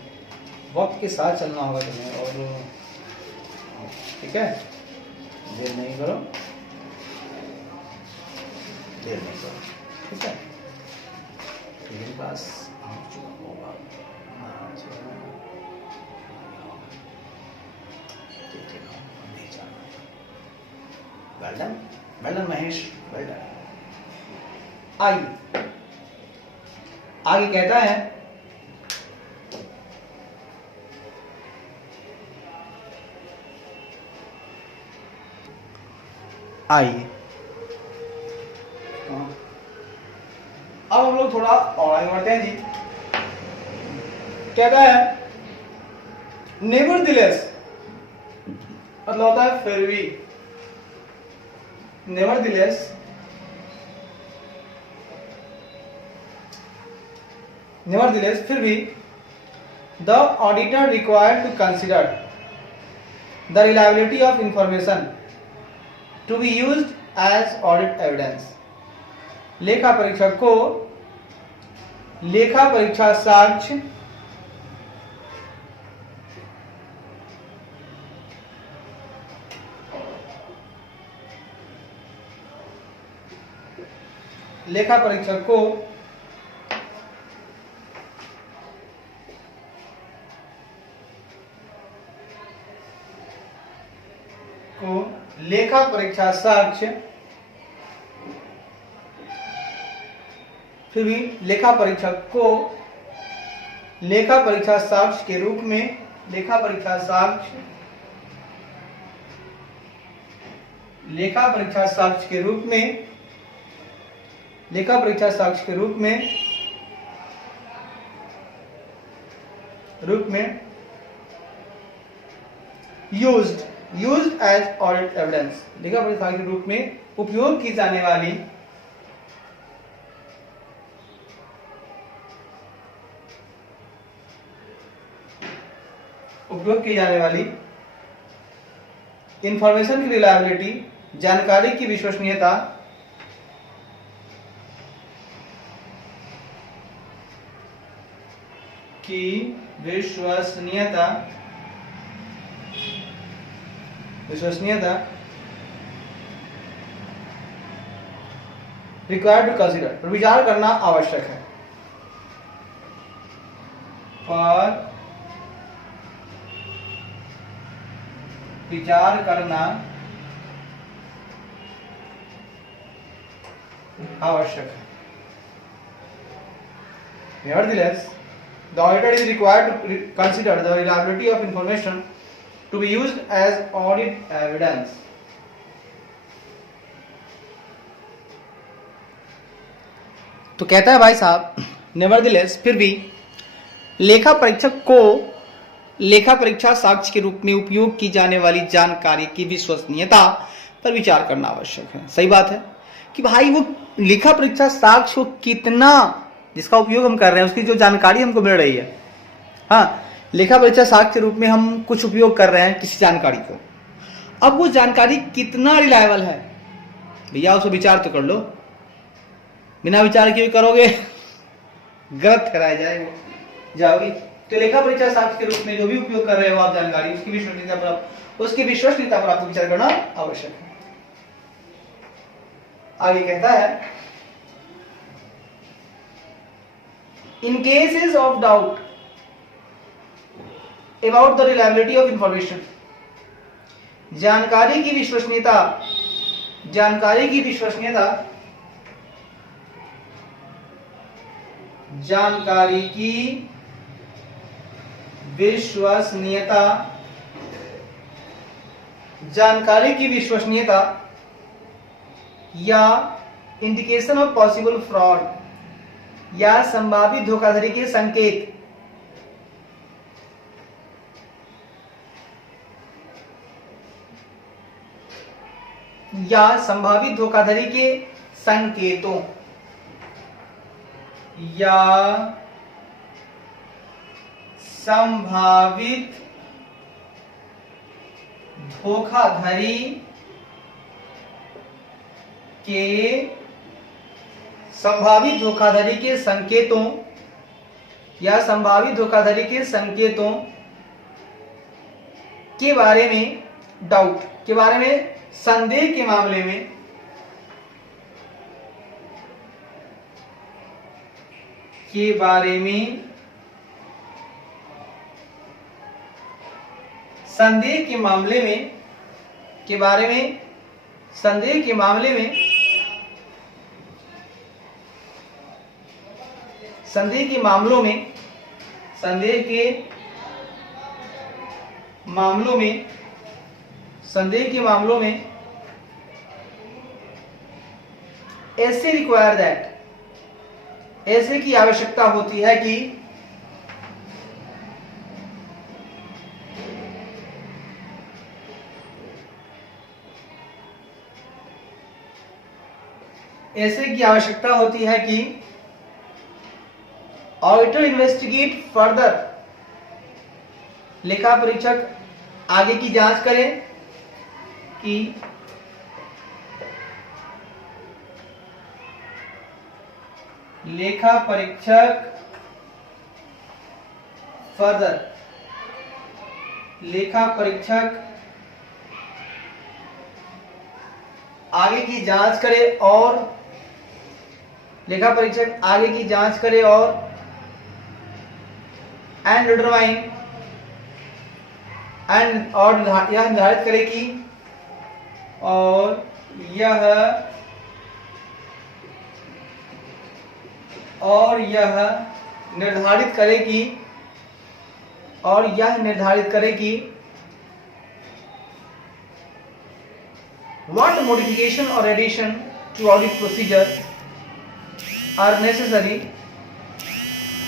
वक्त के साथ चलना होगा तुम्हें, और ठीक है, देर नहीं करो, ठीक है। मेरे पास होगा well done Mahesh, well done. आगे कहता है आइए, अब हम लोग थोड़ा और आगे बढ़ते हैं जी। कहता है नेवरदिलेस, मतलब होता है फिर भी, नेवरदिलेस फिर भी the auditor required to consider the reliability of information to be used as audit evidence. लेखा परीक्षक को लेखा परीक्षा साक्ष्य लेखा परीक्षक को लेखा परीक्षा साक्ष्य, फिर भी लेखा परीक्षक को लेखा परीक्षा साक्ष्य के रूप में लेखा परीक्षा साक्ष्य के रूप में लेखा परीक्षा साक्ष्य के रूप में यूज्ड एज ऑडिट एविडेंस, लेखा परीक्षा साक्ष्य के रूप में उपयोग की जाने वाली इंफॉर्मेशन की रिलायबिलिटी, जानकारी की विश्वसनीयता, रिक्वायर्ड टू कंसीडर, पर विचार करना आवश्यक है, पर विचार करना आवश्यक है। Nevertheless, the auditor is required to consider the reliability of information to be used as audit evidence. तो कहता है भाई साहब, नेवरदिलेस, फिर भी लेखा परीक्षक को लेखा परीक्षा साक्ष्य के रूप में उपयोग की जाने वाली जानकारी की विश्वसनीयता पर विचार करना आवश्यक है। सही बात है कि भाई वो लेखा परीक्षा साक्ष्य को कितना, जिसका उपयोग हम कर रहे हैं, उसकी जो जानकारी हमको मिल रही है, हाँ, लेखा परीक्षा साक्ष्य के रूप में हम कुछ उपयोग कर रहे हैं किसी जानकारी को, अब वो जानकारी कितना रिलायबल है, भैया उसको विचार तो कर लो। बिना विचार किए करोगे गलत कराया जाओगी। तो लेखा परीक्षा साक्ष्य के रूप में जो भी उपयोग कर रहे हो आप जानकारी, उसकी विश्वसनीयता पर आपको विचार करना आवश्यक है। आगे कहता है, in cases of doubt about the reliability of information, जानकारी की विश्वसनीयता या इंडिकेशन ऑफ पॉसिबल फ्रॉड या संभावित धोखाधड़ी के संकेत, संभावित धोखाधड़ी के संकेतों के बारे में, डाउट के बारे में, संदेह के मामले में संदेह के मामलों में ऐसे रिक्वायर दैट, ऐसे की आवश्यकता होती है कि ऑडिटर इन्वेस्टिगेट फर्दर, लेखा परीक्षक आगे की जांच करें कि लेखा परीक्षक आगे की जांच करे और लेखा परीक्षक आगे की जांच करे और डिटरमाइन यह निर्धारित करे कि यह निर्धारित करे कि what modification or addition to audit procedure are necessary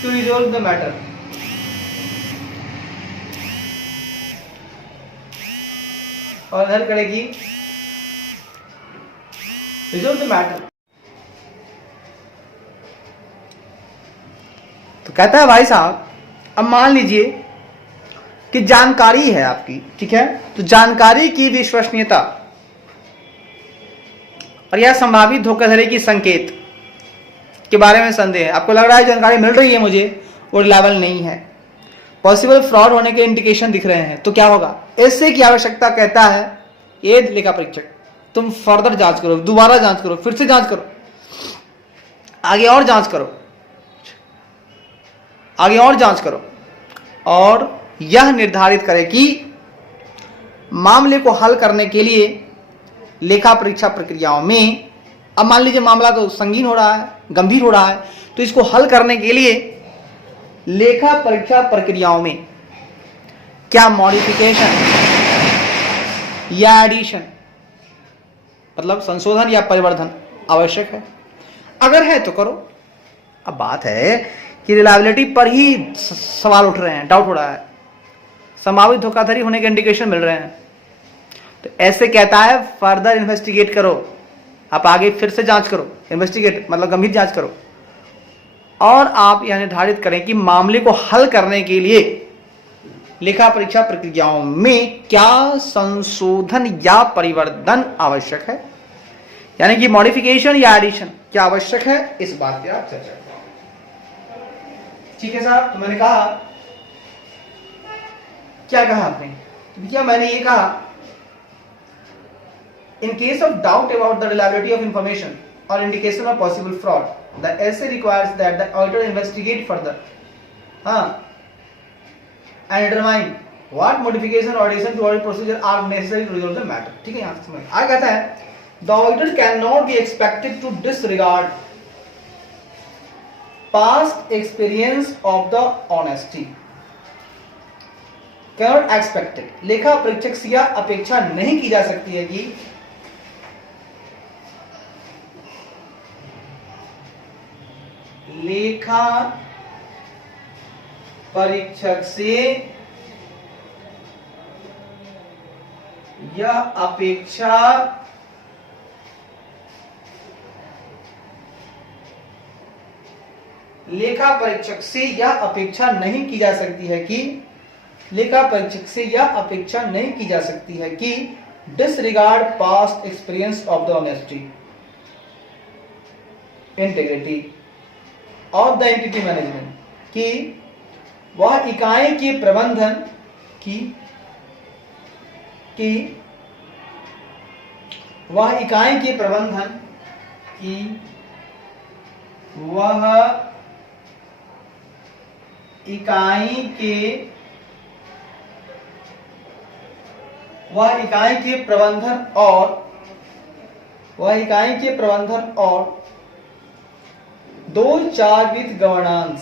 to resolve the matter. और हल करेगी resolve the matter. तो कहता है भाई साहब, अब मान लीजिए कि जानकारी है आपकी, ठीक है, तो जानकारी की विश्वसनीयता और यह संभावित धोखाधड़ी की संकेत के बारे में संदेह है। आपको लग रहा है जानकारी मिल रही है मुझे वो रिलायबल नहीं है, पॉसिबल फ्रॉड होने के इंडिकेशन दिख रहे हैं, तो क्या होगा? ऐसे की आवश्यकता कहता है ये लेखा परीक्षक, तुम फर्दर जांच करो, दोबारा जांच करो, फिर से जांच करो, आगे और जांच करो, आगे और जांच करो, और यह निर्धारित करे कि मामले को हल करने के लिए लेखा परीक्षा प्रक्रियाओं में, अब मान लीजिए मामला तो संगीन हो रहा है, गंभीर हो रहा है, तो इसको हल करने के लिए लेखा परीक्षा प्रक्रियाओं में क्या मॉडिफिकेशन या एडिशन, मतलब संशोधन या परिवर्धन आवश्यक है? अगर है तो करो। अब बात है कि रिलायबिलिटी पर ही सवाल उठ रहे हैं, डाउट हो रहा है, संभावित धोखाधड़ी होने के इंडिकेशन मिल रहे हैं, तो ऐसे कहता है फर्दर इन्वेस्टिगेट करो, आप आगे फिर से जांच करो, इन्वेस्टिगेट मतलब गंभीर जांच करो, और आप यह निर्धारित करें कि मामले को हल करने के लिए लेखा परीक्षा प्रक्रियाओं में क्या संशोधन या परिवर्तन आवश्यक है, यानी कि मॉडिफिकेशन या एडिशन क्या आवश्यक है, इस बात पे आप चर्चा करें। ठीक है साहब, तो मैंने कहा, क्या कहा आपने? क्या मैंने ये कहा, in case of doubt about the reliability of information or indication of possible fraud, the essay requires that the auditor investigate further and determine what modification or addition to audit procedure are necessary to resolve the matter. ठीक है, यहाँ से समझ आगे कहता है the auditor cannot be expected to disregard past experience of the honesty. Cannot expected, लेखा परीक्षक से यह अपेक्षा नहीं की जा सकती है कि लेखा परीक्षक से यह अपेक्षा लेखा परीक्षक से यह अपेक्षा नहीं की जा सकती है कि लेखा परीक्षक से यह अपेक्षा नहीं की जा सकती है कि disregard past experience of the honesty, integrity of the entity management, कि वह इकाई के प्रबंधन वह इकाई के प्रबंधन की वह इकाई के प्रबंधन और दो चार्ज विथ गवर्नेंस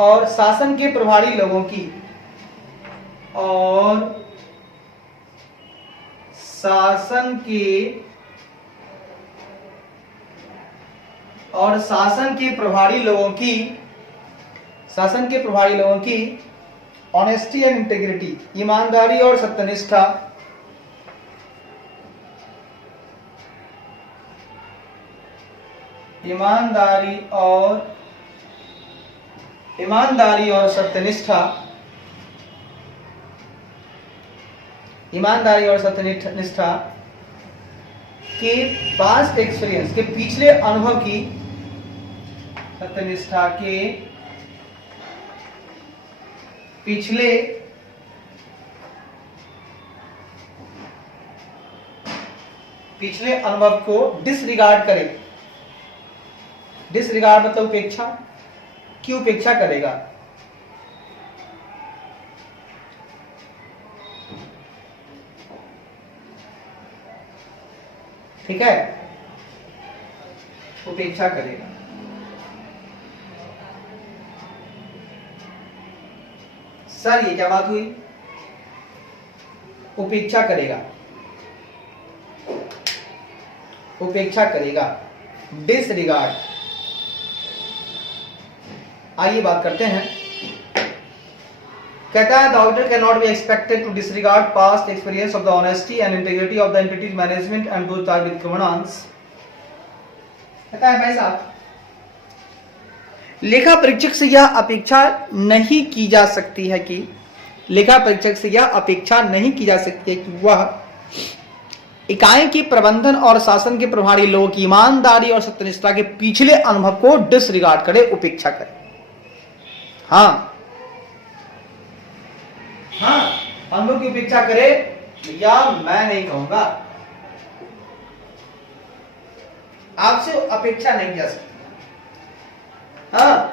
और शासन के प्रभारी लोगों की शासन के प्रभारी लोगों की ऑनेस्टी एंड इंटीग्रिटी, ईमानदारी और सत्यनिष्ठा, ईमानदारी और सत्यनिष्ठा के पास्ट एक्सपीरियंस के पिछले अनुभव की सत्यनिष्ठा के पिछले पिछले अनुभव को डिसरिगार्ड करे। डिसरिगार्ड मतलब उपेक्षा, की उपेक्षा करेगा। ठीक है, उपेक्षा करेगा। सर ये क्या बात हुई? उपेक्षा करेगा, उपेक्षा करेगा, डिसरिगार्ड। आइए बात करते हैं। कहता है the auditor can not be expected to disregard past experience of the honesty and integrity of the entities management and those charge with governance. कहता है भाई साहब, लेखा परीक्षक से यह अपेक्षा नहीं की जा सकती है कि लेखा परीक्षक से यह अपेक्षा नहीं की जा सकती है कि वह इकाई की प्रबंधन और शासन के प्रभारी लोगों की ईमानदारी और सत्यनिष्ठा के पिछले अनुभव को डिसरिगार्ड करे, उपेक्षा करे। हाँ, अनुभव की उपेक्षा करे, या मैं नहीं कहूंगा, आपसे अपेक्षा नहीं की जा सकती। हाँ,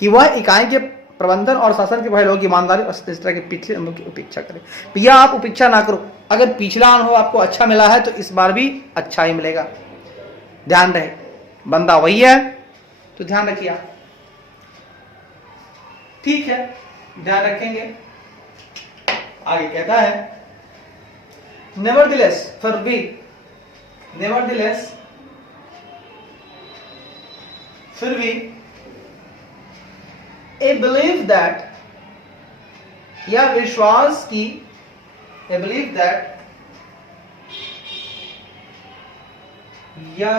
कि वह इकाई के प्रबंधन और शासन के भाई लोगों की ईमानदारी और सत्यनिष्ठा के पिछले अनुभव की उपेक्षा करे। भैया आप उपेक्षा ना करो, अगर पिछला अनुभव आपको अच्छा मिला है तो इस बार भी अच्छा ही मिलेगा। ध्यान रहे, बंदा वही है तो ध्यान रखिए आप। ठीक है, ध्यान रखेंगे। आगे कहता है नेवरदिलेस, फिर भी नेवरदिलेस, फिर भी ए बिलीव दैट, यह विश्वास की, ए बिलीव दैट, यह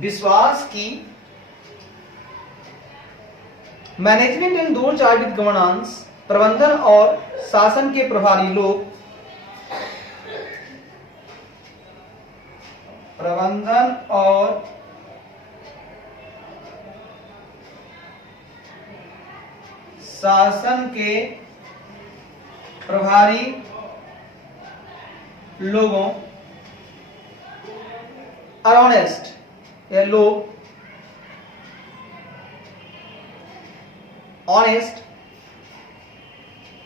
विश्वास की management and those charge with governance, प्रबंधन और शासन के प्रभारी लोग, प्रबंधन और शासन के प्रभारी लोगों आर ऑनेस्ट, ये लोग ऑनेस्ट,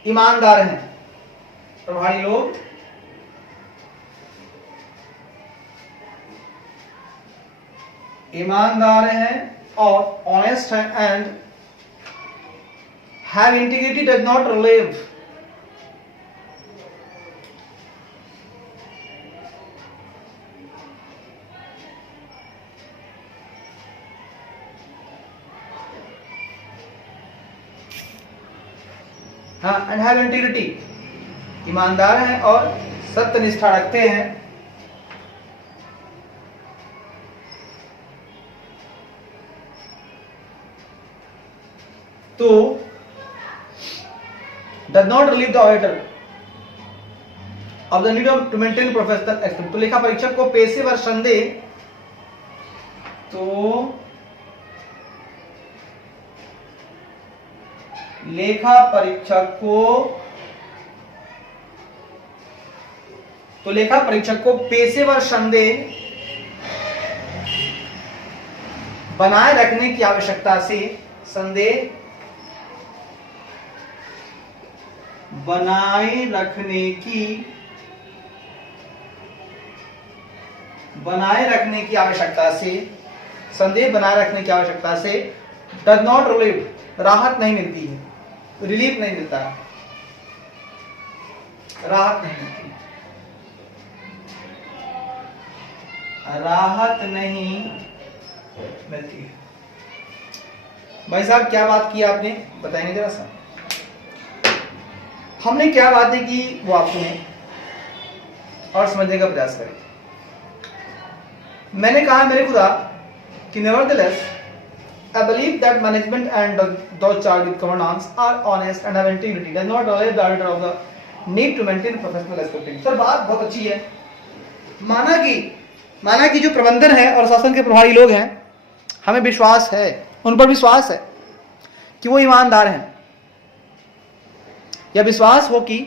ईमानदार हैं। प्रभारी लोग ईमानदार हैं और ऑनेस्ट हैं and have integrity, does not live, हाँ, and have integrity, ईमानदार हैं और सत्यनिष्ठा रखते हैं। तो does not relieve the auditor of the need to maintain professional excellence। तो लेखा परीक्षक को पेशेवर संदेह, तो लेखा परीक्षक को पेशेवर संदेह बनाए रखने की आवश्यकता से, संदेह बनाए रखने की आवश्यकता से, संदेह बनाए रखने की आवश्यकता से डज नॉट रिलीव, राहत नहीं मिलती है, रिलीफ नहीं मिलता, राहत नहीं मिलती, राहत नहीं मिलती है। भाई साहब क्या बात की आपने, बताएंगे जरा सा। हमने क्या बातें की वो आप सुने और समझने का प्रयास करें। मैंने कहा मेरे खुदा कि nevertheless I believe that management and those charged with governance are honest and have integrity, does not relieve the auditor of the need to maintain professional accounting। Sir बात बहुत अच्छी है। माना कि जो प्रबंधन है और शासन के प्रभारी लोग हैं, हमें विश्वास है, उन पर विश्वास है कि वो ईमानदार हैं, या विश्वास हो कि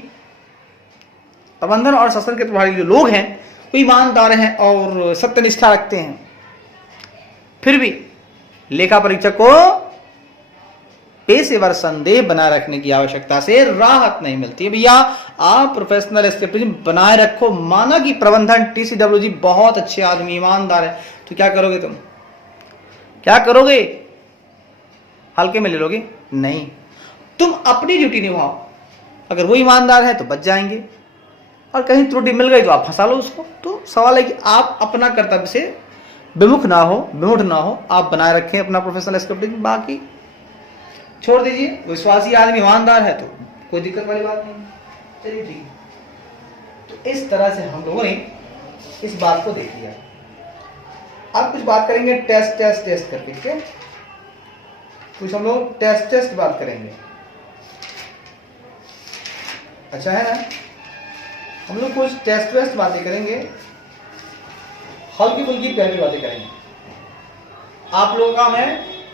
प्रबंधन और शासन के प्रभारी जो लोग हैं वो ईमानदार हैं और सत्यनिष्ठा रखते हैं, फिर भी लेखा परीक्षक को पेशेवर संदेह बनाए रखने की आवश्यकता से राहत नहीं मिलती है। भैया आप प्रोफेशनल स्क्रिप्टिंग बनाए रखो, माना कि प्रबंधन TCWG बहुत अच्छे आदमी ईमानदार है, तो क्या करोगे तुम? क्या करोगे? हल्के में ले लोगे? नहीं, तुम अपनी ड्यूटी निभाओ। अगर वो ईमानदार है तो बच जाएंगे, और कहीं त्रुटि मिल गई तो आप फंसा लो उसको। तो सवाल है कि आप अपना कर्तव्य से विमुख ना हो, आप बनाए रखें अपना प्रोफेशनल स्क्रिप्टिंग, बाकी छोड़ दीजिए। विश्वासी आदमी ईमानदार है तो कोई दिक्कत वाली बात नहीं। चलिए ठीक है, तो इस तरह से हम लोगों ने इस बात को देख लिया। अब कुछ बात करेंगे टेस्ट करके, ठीक है? कुछ हम लोग टेस्ट बात करेंगे, अच्छा है ना? हम लोग कुछ टेस्ट बातें करेंगे, हल्की फुल्की प्यारी बातें करेंगे। आप लोगों का मैं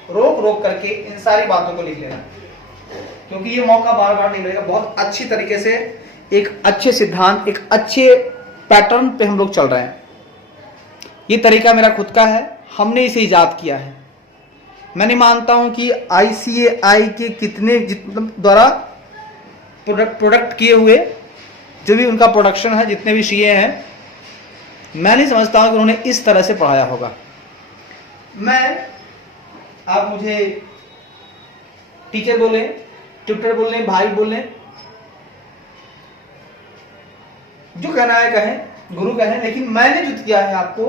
रोक करके इन सारी बातों को लिख लेना, क्योंकि ये मौका बार बार नहीं मिलेगा। बहुत अच्छी तरीके से एक अच्छे सिद्धांत, एक अच्छे पैटर्न पे हम लोग चल रहे हैं। ये तरीका मेरा खुद का है, हमने इसे इजाद किया है। मैं नहीं मानता हूं कि ICAI के कितने द्वारा प्रोडक्ट किए हुए जो भी उनका प्रोडक्शन है, जितने भी CA हैं, मैं नहीं समझता हूं कि उन्होंने इस तरह से पढ़ाया होगा। आप मुझे टीचर बोले, ट्यूटर बोले, भाई बोले, जो कहना है कहें, गुरु कहें, लेकिन मैंने जो किया है आपको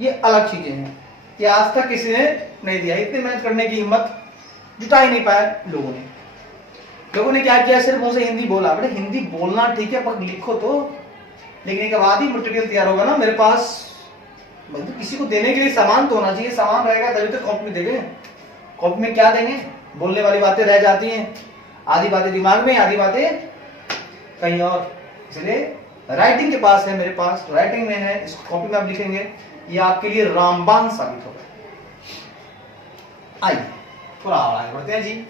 ये अलग चीजें हैं। ये आज तक किसी ने नहीं दिया। इतनी मेहनत करने की हिम्मत जुटा ही नहीं पाया लोगों ने। लोगों ने क्या किया? सिर्फ मुंह से हिंदी बोला। बेटे हिंदी बोलना ठीक है, पर लिखो तो। लिखने के बाद ही मटेरियल तैयार होगा ना। मेरे पास मतलब किसी को देने के लिए सामान तो होना चाहिए। सामान रहेगा तभी तो कॉपी में देंगे। कॉपी में क्या देंगे? बोलने वाली बातें रह जाती हैं, आधी बातें दिमाग में, आधी बातें कहीं और। इसलिए राइटिंग के पास है, मेरे पास राइटिंग में है, इसको कॉपी में आप लिखेंगे, ये आपके लिए रामबाण साबित होगा। आइए थोड़ा और आगे बढ़ते हैं जी।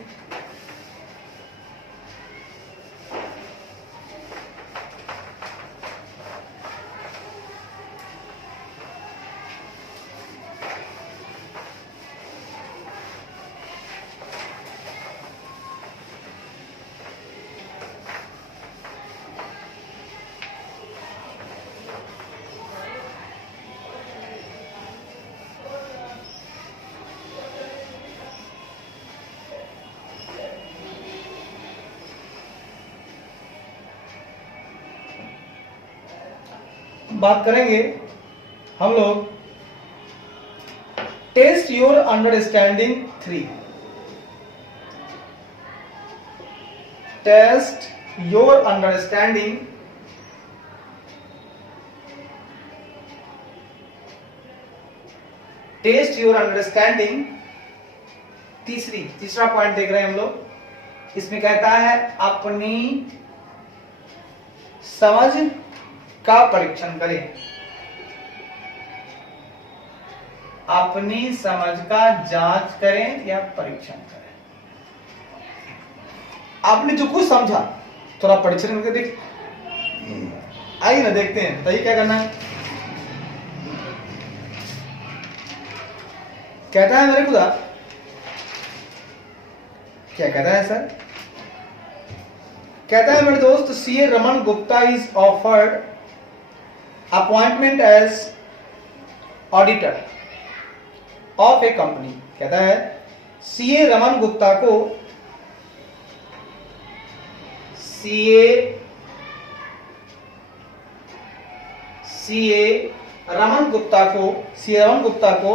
बात करेंगे हम लोग test your understanding 3। Test your understanding तीसरा पॉइंट देख रहे हैं हम लोग। इसमें कहता है अपनी समझ का परीक्षण करें। अपनी समझ का जांच करें या परीक्षण करें। आपने जो कुछ समझा थोड़ा परीक्षण करके देख। आइए ना देखते हैं, बताइए क्या करना है। कहता है मेरे खुदा, क्या कहता है सर? कहता है मेरे दोस्त, CA Raman Gupta is offered appointment as auditor of a company. कहता है CA रमन गुप्ता को रमन गुप्ता को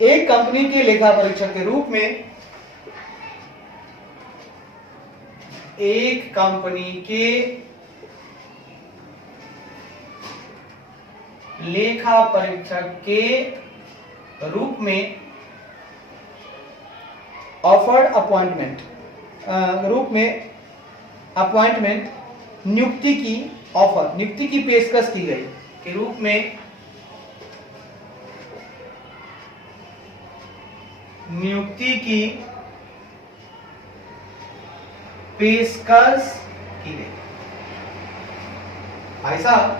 एक कंपनी के लेखा परीक्षक के रूप में, एक कंपनी के लेखा परीक्षक के रूप में ऑफर्ड अपॉइंटमेंट, रूप में अपॉइंटमेंट, नियुक्ति की ऑफर, नियुक्ति की पेशकश की गई के रूप में, नियुक्ति की पेशकश की गई। भाई साहब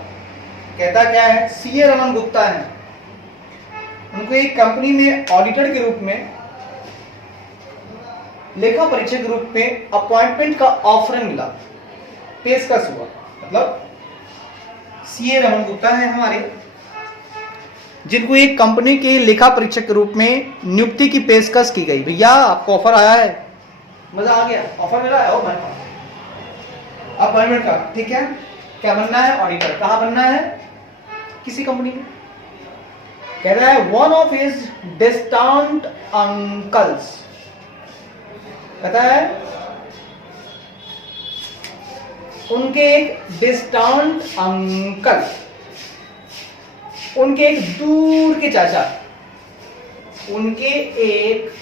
कहता क्या है, सीए रमन गुप्ता है, उनको एक कंपनी में ऑडिटर के रूप में, लेखा परीक्षक के रूप में अपॉइंटमेंट का ऑफर मिला, पेशकश हुआ। मतलब सीए रमन गुप्ता है हमारे, जिनको एक कंपनी के लेखा परीक्षक के रूप में नियुक्ति की पेशकश की गई। भैया आपको ऑफर आया है, मजा आ गया, ऑफर मिला है अपॉइंटमेंट का, ठीक है। क्या बनना है? ऑडिटर। कहां बनना है? किसी कंपनी में। कह रहा है one of his distant uncles, कहता है उनके एक डिस्टेंट अंकल, उनके एक दूर के चाचा, उनके एक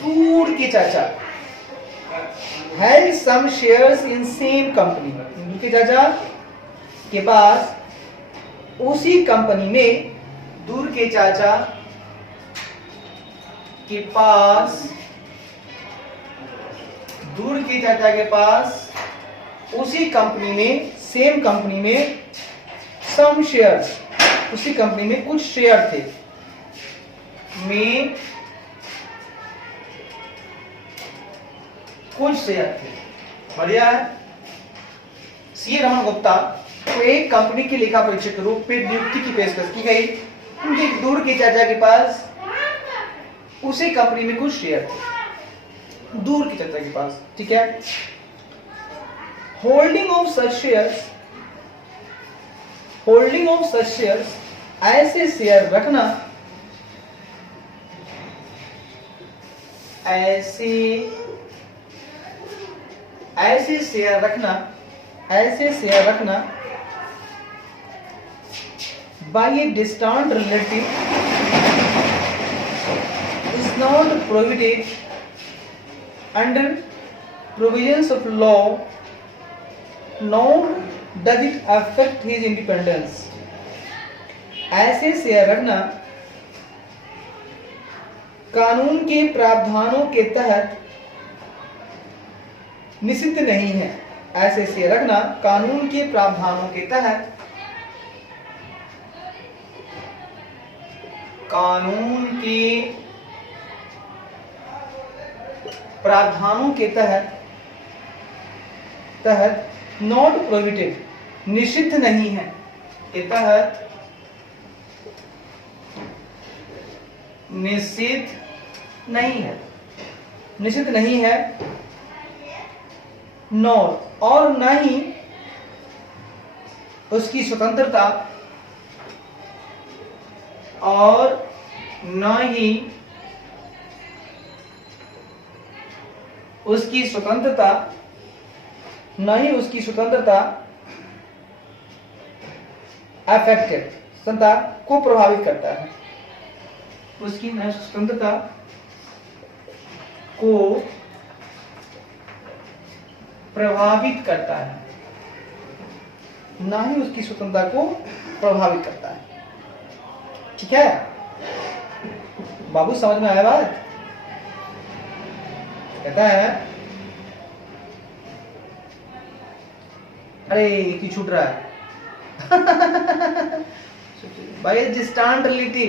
दूर के चाचा had some shares in same company, उनके चाचा के पास उसी कंपनी में, दूर के चाचा के पास, दूर के चाचा के पास उसी कंपनी में, सेम कंपनी में सम शेयर्स, उसी कंपनी में कुछ शेयर थे, में कुछ शेयर थे। बढ़िया है। सीए रमन गुप्ता को एक कंपनी के लेखा परीक्षक के रूप में नियुक्ति की पेशकश की गई, उनके दूर के चाचा के पास उसी कंपनी में कुछ शेयर थे, दूर के चाचा के पास, ठीक है। Holding of such shares, holding of such shares, ऐसे शेयर रखना, ऐसे शेयर रखना by a distant relative is not prohibited under provisions of law, nor does it affect his independence. ऐसे शेयर रखना कानून के प्रावधानों के तहत निषिद्ध नहीं है। ऐसे शेयर रखना कानून के प्रावधानों के तहत, कानून के प्रावधानों के तहत नॉट प्रोहिबिटेड, निषिद्ध नहीं है, के तहत निषिद्ध नहीं है, नॉर, और न ही उसकी स्वतंत्रता, और न ही उसकी स्वतंत्रता, अफेक्टेड, स्वतंत्रता को प्रभावित करता है, उसकी स्वतंत्रता को प्रभावित करता है, ना ही उसकी स्वतंत्रता को प्रभावित करता है। ठीक है बाबू, समझ में आया बात? कहता है अरे एक ही छूट रहा है भाई, डिस्टेंट रिलेटिव,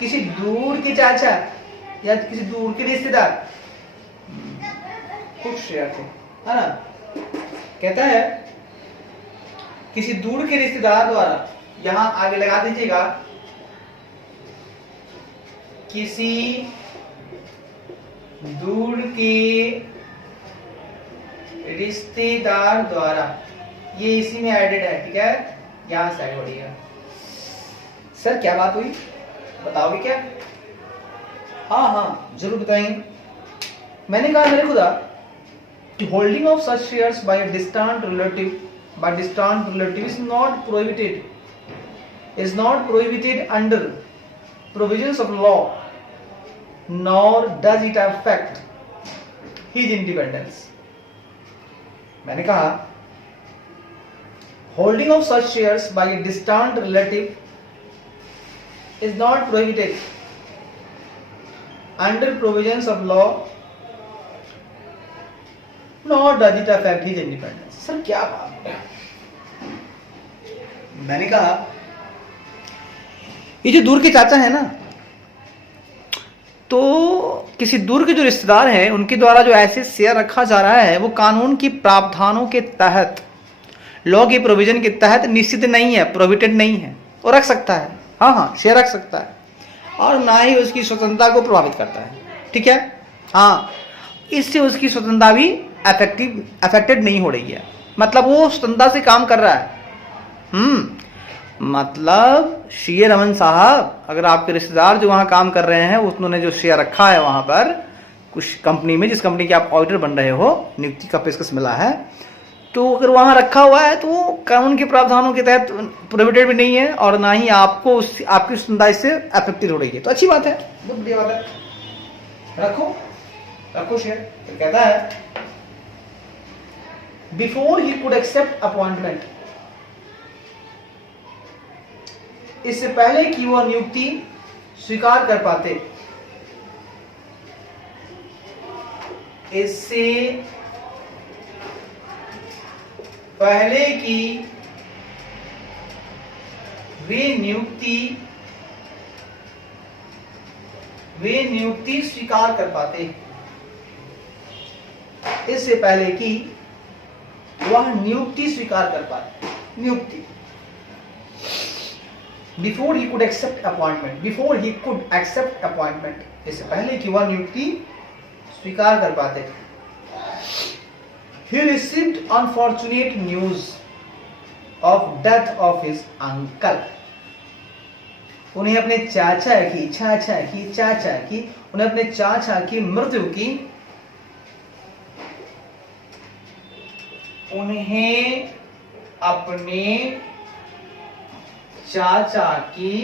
किसी दूर के चाचा या किसी दूर के रिश्तेदार, कुछ शेयर थे, है ना। कहता है किसी दूर के रिश्तेदार द्वारा, यहां आगे लगा दीजिएगा, किसी दूर के रिश्तेदार द्वारा, ये इसी में एडेड है, ठीक है, यहां से आगे बढ़िएगा। सर क्या बात हुई, बताओगे क्या? हाँ जरूर बताएंगे। मैंने कहा मेरे खुदा कि holding of such shares by distant relative is not prohibited under provisions of law, nor does it affect his independence. मैंने कहा holding of such shares by a distant relative is not prohibited under provisions of law, not does it affect his independence. Sir क्या बात है, मैंने कहा ये जो दूर के चाचा है ना, तो किसी दूर के जो रिश्तेदार हैं उनके द्वारा जो ऐसे शेयर रखा जा रहा है वो कानून की प्रावधानों के तहत, लॉ की प्रोविजन के तहत निश्चित नहीं है, प्रोहिबिटेड नहीं है, और रख सकता है। हाँ, शेयर रख सकता है, और ना ही उसकी स्वतंत्रता को प्रभावित करता है। ठीक है, हाँ, इससे उसकी स्वतंत्रता भी अफेक्टेड नहीं हो रही है, मतलब वो स्वतंत्रता से काम कर रहा है। मतलब सी रमन साहब, अगर आपके रिश्तेदार जो वहां काम कर रहे हैं उन्होंने जो शेयर रखा है वहां पर कुछ कंपनी में, जिस कंपनी के आप ऑडिटर बन रहे हो, नियुक्ति का पेशकश मिला है, तो अगर वहां रखा हुआ है तो कानून के प्रावधानों के तहत प्रोहिबिटेड भी नहीं है, और ना ही आपको आपकी स्वतंत्रता इससे अफेक्टेड हो रही है। तो अच्छी बात है, बहुत बढ़िया बात है, रखो शेयर। तो कहता है before he could accept appointment, इससे पहले कि वह नियुक्ति स्वीकार कर पाते, इससे पहले कि वे नियुक्ति स्वीकार कर पाते, इससे पहले कि वह नियुक्ति स्वीकार कर पाते, नियुक्ति, before he could accept appointment, before he could accept appointment, इससे पहले कि वह नियुक्ति स्वीकार कर पाते। He received unfortunate news of death of his uncle. उन्हें अपने चाचा की मृत्यु की, उन्हें अपने चाचा की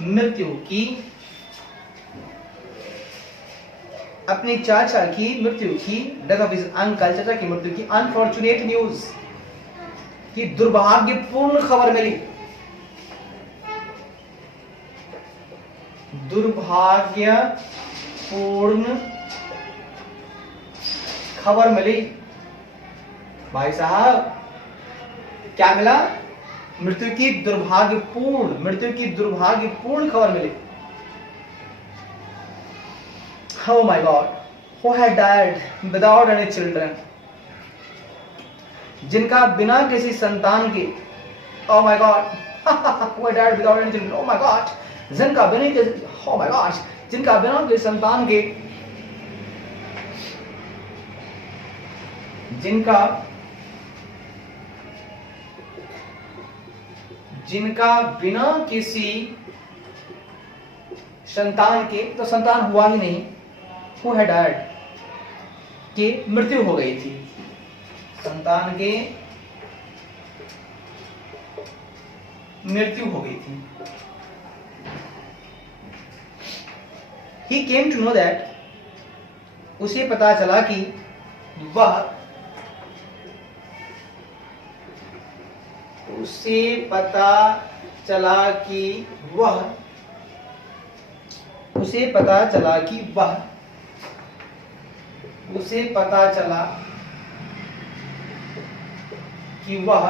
मृत्यु की, अपने चाचा की मृत्यु की, डेथ ऑफ हिज अंकल, चाचा की मृत्यु की, अनफॉर्चुनेट न्यूज, की दुर्भाग्यपूर्ण खबर मिली, दुर्भाग्यपूर्ण खबर मिली। भाई साहब क्या मिला? मृत्यु की दुर्भाग्यपूर्ण खबर मिली। Oh my God, who had died without any children, जिनका बिना किसी संतान के, oh my God, who had died without any children, oh my God, जिनका बिना किसी संतान के, जिनका बिना किसी संतान के, तो संतान हुआ ही नहीं, who had died, की मृत्यु हो गई थी, संतान के मृत्यु हो गई थी। He came to know that, उसे पता चला कि वह, उसे पता चला कि वह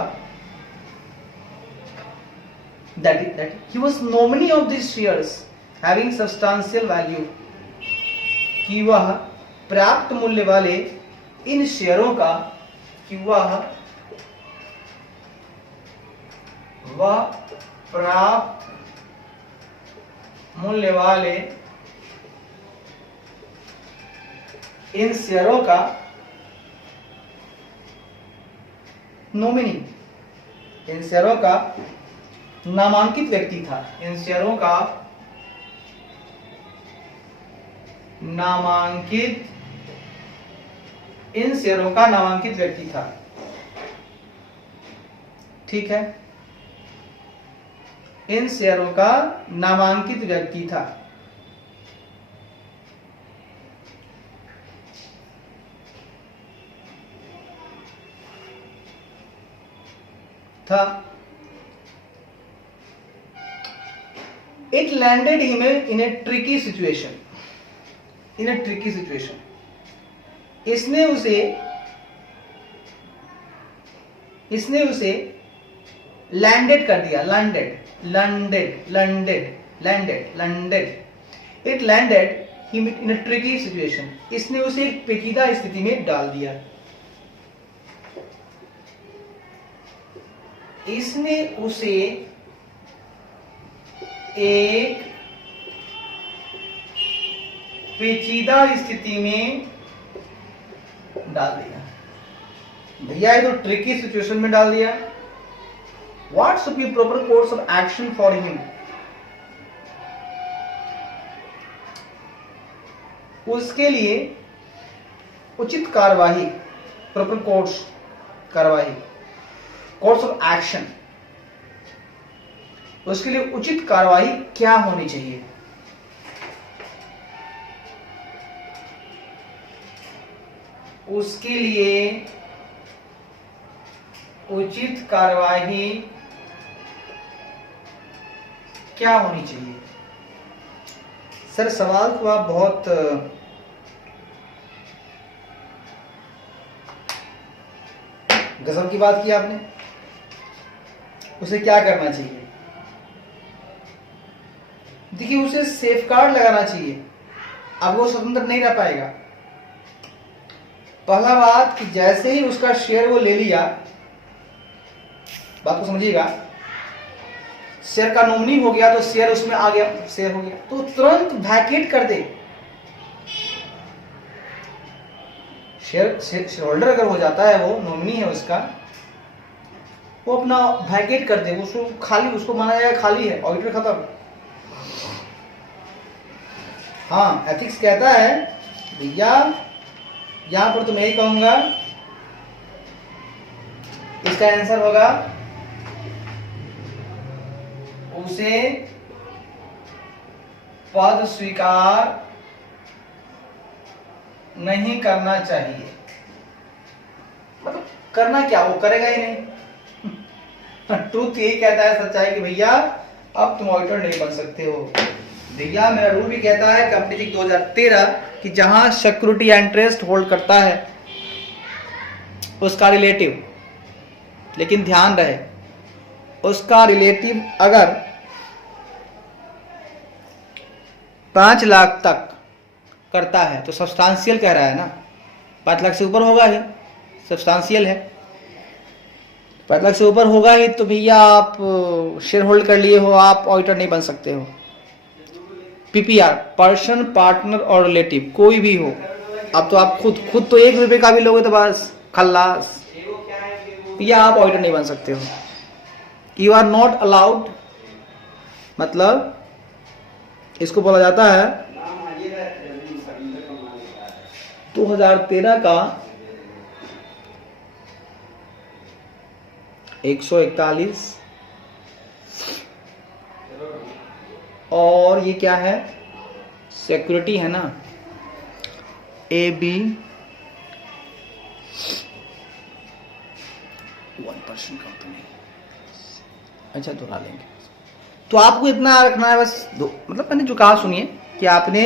that he was nominee of these shares having substantial value, कि वह प्राप्त मूल्य वाले इन शेयरों का, कि वह प्राप्त मूल्य वाले इन शेयरों का नॉमिनी, इन शेयरों का नामांकित व्यक्ति था, इन शेयरों का नामांकित व्यक्ति था। ठीक है, इन शेयरों का नामांकित व्यक्ति था। It landed him in a tricky situation. इसने उसे लैंडेड कर दिया, landed. It landed in a tricky situation, इसने उसे एक पेचीदा स्थिति में डाल दिया। इसने उसे एक पेचीदा स्थिति में डाल दिया। भैया ये तो ट्रिकी सिचुएशन में डाल दिया। What should be proper course of action for him? उसके लिए उचित कार्यवाही, प्रॉपर कोर्स ऑफ एक्शन, उसके लिए उचित कार्यवाही क्या होनी चाहिए? उसके लिए उचित कार्यवाही क्या होनी चाहिए? सर सवाल तो आप बहुत गजब की बात की आपने। उसे क्या करना चाहिए? देखिए उसे सेफगार्ड लगाना चाहिए। अब वो स्वतंत्र नहीं रह पाएगा। पहला बात कि जैसे ही उसका शेयर वो ले लिया, बात को समझिएगा, शेयर का नॉमिनी हो गया तो शेयर उसमें आ गया, शेयर हो गया तो तुरंत वैकेट कर दे। शेयर होल्डर अगर हो जाता है, वो नॉमिनी है उसका, वो अपना वैकेट कर दे, उसको खाली, उसको माना जाएगा खाली है, ऑडिटर खत्म। हाँ, एथिक्स कहता है भैया यहां पर तो मैं ही कहूंगा, इसका आंसर होगा उसे पद स्वीकार नहीं करना चाहिए। मतलब करना क्या, वो करेगा ही नहीं। ट्रूथ यही कहता है, सच्चाई कि भैया अब तुम ऑडिटर नहीं बन सकते हो। भैया मेरा रूल भी कहता है कंपनी एक्ट 2013 कि जहां सिक्योरिटी इंटरेस्ट होल्ड करता है उसका रिलेटिव, लेकिन ध्यान रहे उसका रिलेटिव अगर 5 लाख तक करता है तो सब्सटेंशियल कह रहा है ना, 5 लाख से ऊपर होगा ही, सब्सटेंशियल है, 5 लाख से ऊपर होगा ही, तो भैया आप शेयर होल्ड कर लिए हो, आप ऑडिटर नहीं बन सकते हो। पीपीआर, पर्सन, पार्टनर और रिलेटिव, कोई भी हो, अब तो आप खुद तो 1 रुपए का भी लोगे तो बस खल्लास, या आप ऑडिटर नहीं बन सकते हो। यू आर नॉट अलाउड, मतलब इसको बोला जाता है 2013 का 141 और ये क्या है, सिक्योरिटी है ना, AB 1% कंपनी। अच्छा दोहरा लेंगे। तो आपको इतना रखना है बस, मतलब मैंने जो कहा सुनिए कि आपने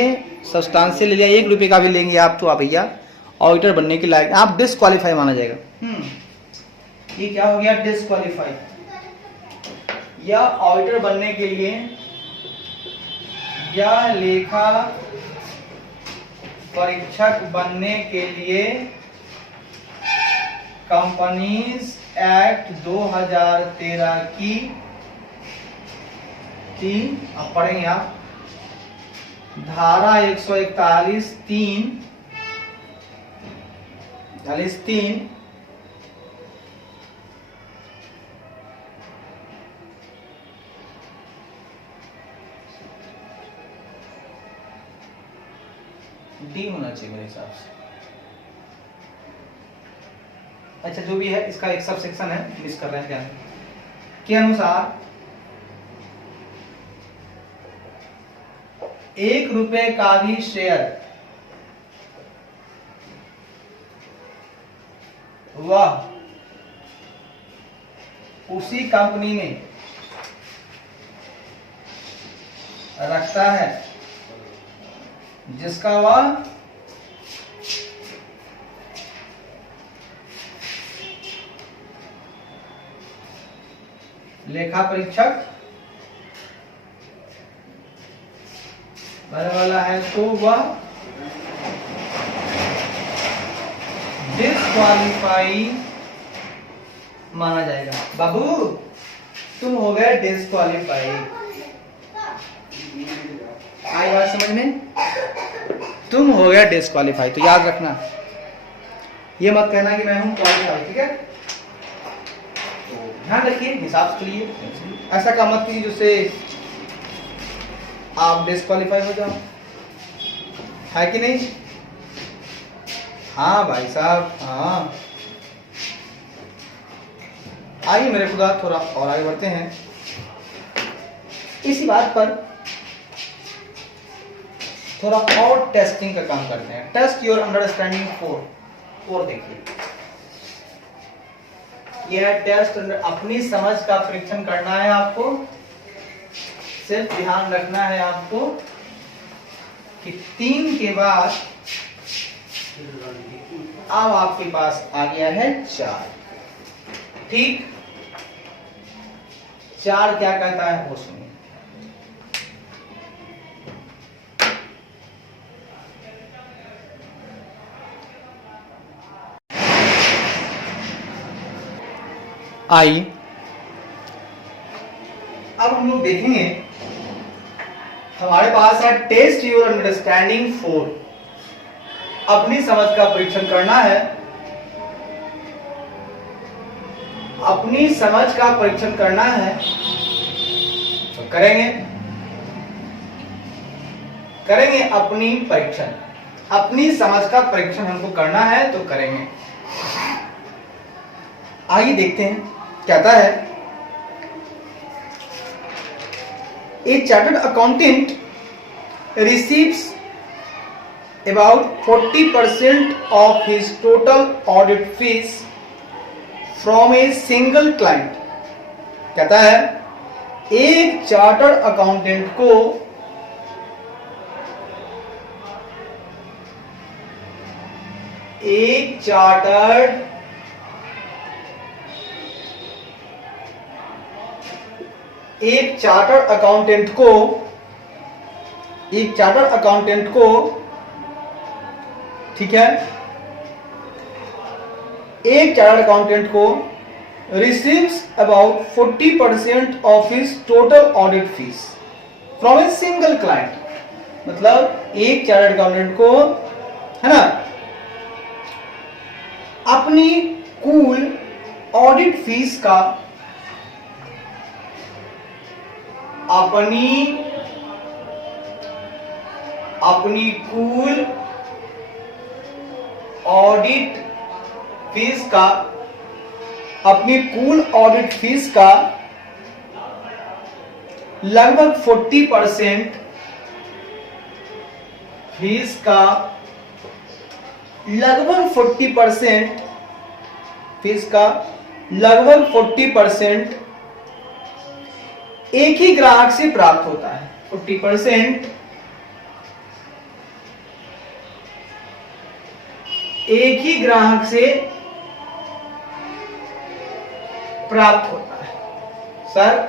सब्सटेंशियल ले लिया, 1 रुपए का भी लेंगे आप तो आप भैया ऑडिटर बनने के लायक, आप डिस्क्वालीफाई माना जाएगा। ये क्या हो गया, डिस्क्वालीफाई। या ऑडिटर बनने के लिए या लेखा परीक्षक बनने के लिए कंपनीज एक्ट 2013 की अब पढ़ेंगे आप, धारा 141(3) डी होना चाहिए मेरे हिसाब से। अच्छा जो भी है, इसका एक सब सेक्शन है, मिस कर रहे हैं क्या, के अनुसार 1 रुपए का भी शेयर वह उसी कंपनी में रखता है जिसका वह लेखा परीक्षक बनने वाला है तो वह डिस्क्वालीफाई माना जाएगा। बाबू तुम हो गए डिस्क्वालीफाई। आई बात समझ में? तुम हो गया डिस्क्वालीफाई। तो याद रखना, ये मत कहना कि मैं हूं क्वालीफाई, ठीक है? तो ध्यान रखिए, हिसाब से चलिए, ऐसा काम मत कीजिए जिससे आप डिस्क्वालीफाई हो जाओ, है कि नहीं? हाँ भाई साहब, हाँ। आइए मेरे खुदा थोड़ा और आगे बढ़ते हैं। इसी बात पर थोड़ा और टेस्टिंग का काम करते हैं। टेस्ट योर अंडरस्टैंडिंग फोर देखिए, यह टेस्ट अपनी समझ का परीक्षण करना है आपको। सिर्फ ध्यान रखना है आपको कि 3 के बाद अब आपके पास आ गया है 4, ठीक? 4 क्या कहता है वो सुनिए। आई अब हम लोग देखेंगे, हमारे पास है टेस्ट योर अंडरस्टैंडिंग 4, अपनी समझ का परीक्षण करना है। अपनी समझ का परीक्षण करना है तो करेंगे अपनी परीक्षण, अपनी समझ का परीक्षण हमको करना है तो करेंगे। आइए देखते हैं कहता है, ए chartered accountant receives about 40% of his total audit fees from a single client। कहता है एक चार्टर्ड अकाउंटेंट को एक चार्टर्ड अकाउंटेंट को ठीक है, एक चार्टर्ड अकाउंटेंट को receives about 40% of his total audit fees from a single client। मतलब एक चार्टर्ड अकाउंटेंट को, है ना, अपनी कुल ऑडिट फीस का, अपनी कुल ऑडिट फीस का लगभग 40% फीस का लगभग 40% एक ही ग्राहक से प्राप्त होता है। 40% एक ही ग्राहक से प्राप्त होता है। सर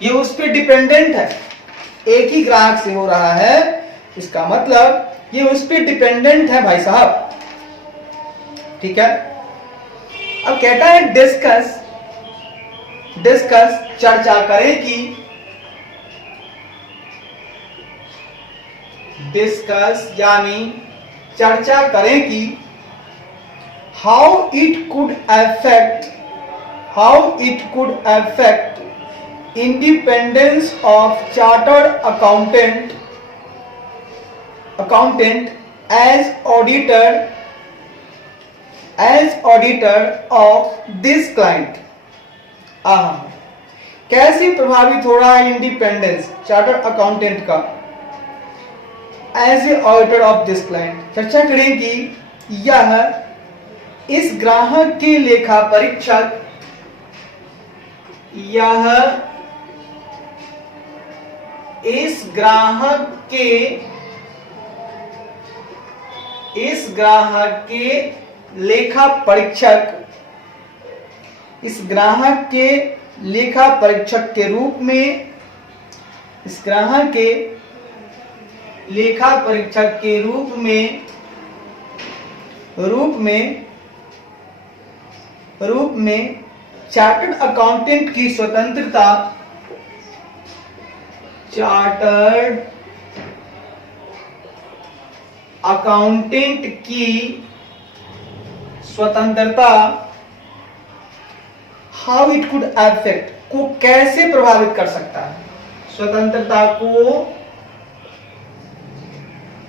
ये उस पर डिपेंडेंट है, एक ही ग्राहक से हो रहा है, इसका मतलब ये उस पर डिपेंडेंट है भाई साहब, ठीक है? अब कहता है डिस्कस चर्चा करें कि यानी चर्चा करें कि how it could affect independence of chartered accountant as auditor of this client। कैसे प्रभावित हो रहा है इंडिपेंडेंस चार्टर्ड अकाउंटेंट का as a auditor of this client. चर्चा करें कि यह इस ग्राहक के लेखा परीक्षक, इस ग्राहक के लेखा परीक्षक, इस ग्राहक के लेखा परीक्षक के रूप में, इस ग्राहक के लेखा परीक्षक के रूप में चार्टर्ड अकाउंटेंट की स्वतंत्रता, चार्टर्ड अकाउंटेंट की स्वतंत्रता हाउ इट कुड अफेक्ट, को कैसे प्रभावित कर सकता है, स्वतंत्रता को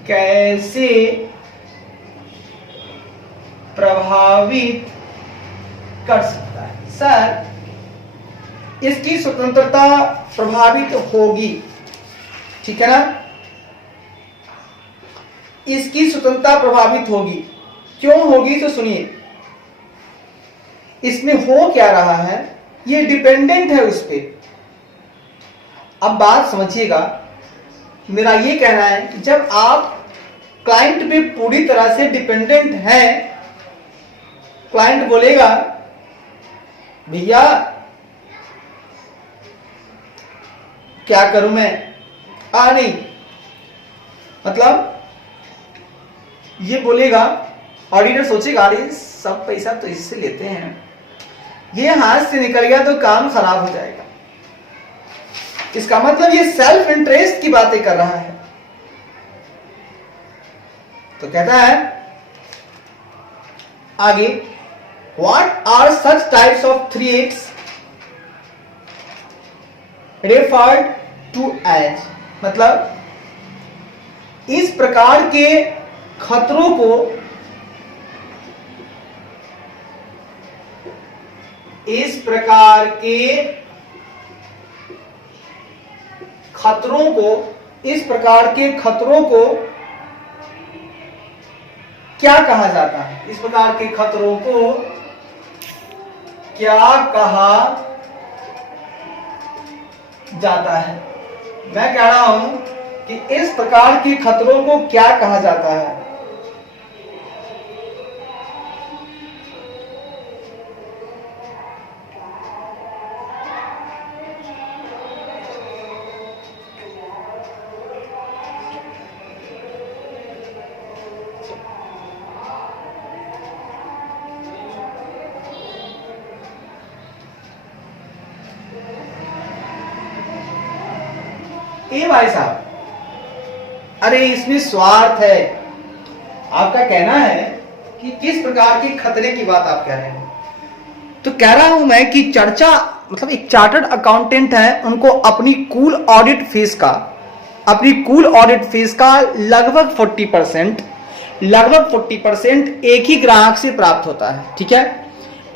कैसे प्रभावित कर सकता है। सर इसकी स्वतंत्रता प्रभावित होगी, ठीक है ना, इसकी स्वतंत्रता प्रभावित होगी। क्यों होगी तो सुनिए, इसमें हो क्या रहा है, ये डिपेंडेंट है उस पे। अब बात समझिएगा, मेरा ये कहना है कि जब आप क्लाइंट पे पूरी तरह से डिपेंडेंट हैं, क्लाइंट बोलेगा भैया क्या करूं मैं, नहीं मतलब ये बोलेगा, ऑडिटर सोचेगा अरे सब पैसा तो इससे लेते हैं, ये हाथ से निकल गया तो काम खराब हो जाएगा। इसका मतलब ये सेल्फ इंटरेस्ट की बातें कर रहा है। तो कहता है आगे, what are such types of threats referred to as, मतलब इस प्रकार के खतरों को, इस प्रकार के खतरों को क्या कहा जाता है, इस प्रकार के खतरों को क्या कहा जाता है। मैं कह रहा हूं कि इस प्रकार के खतरों को क्या कहा जाता है। ए भाई साहब, अरे इसमें स्वार्थ है। आपका कहना है कि किस प्रकार के खतरे की बात आप कह रहे हैं, तो कह रहा हूं मैं कि चर्चा मतलब एक चार्टर्ड अकाउंटेंट है, उनको अपनी कुल ऑडिट फीस का लगभग 40% एक ही ग्राहक से प्राप्त होता है, ठीक है।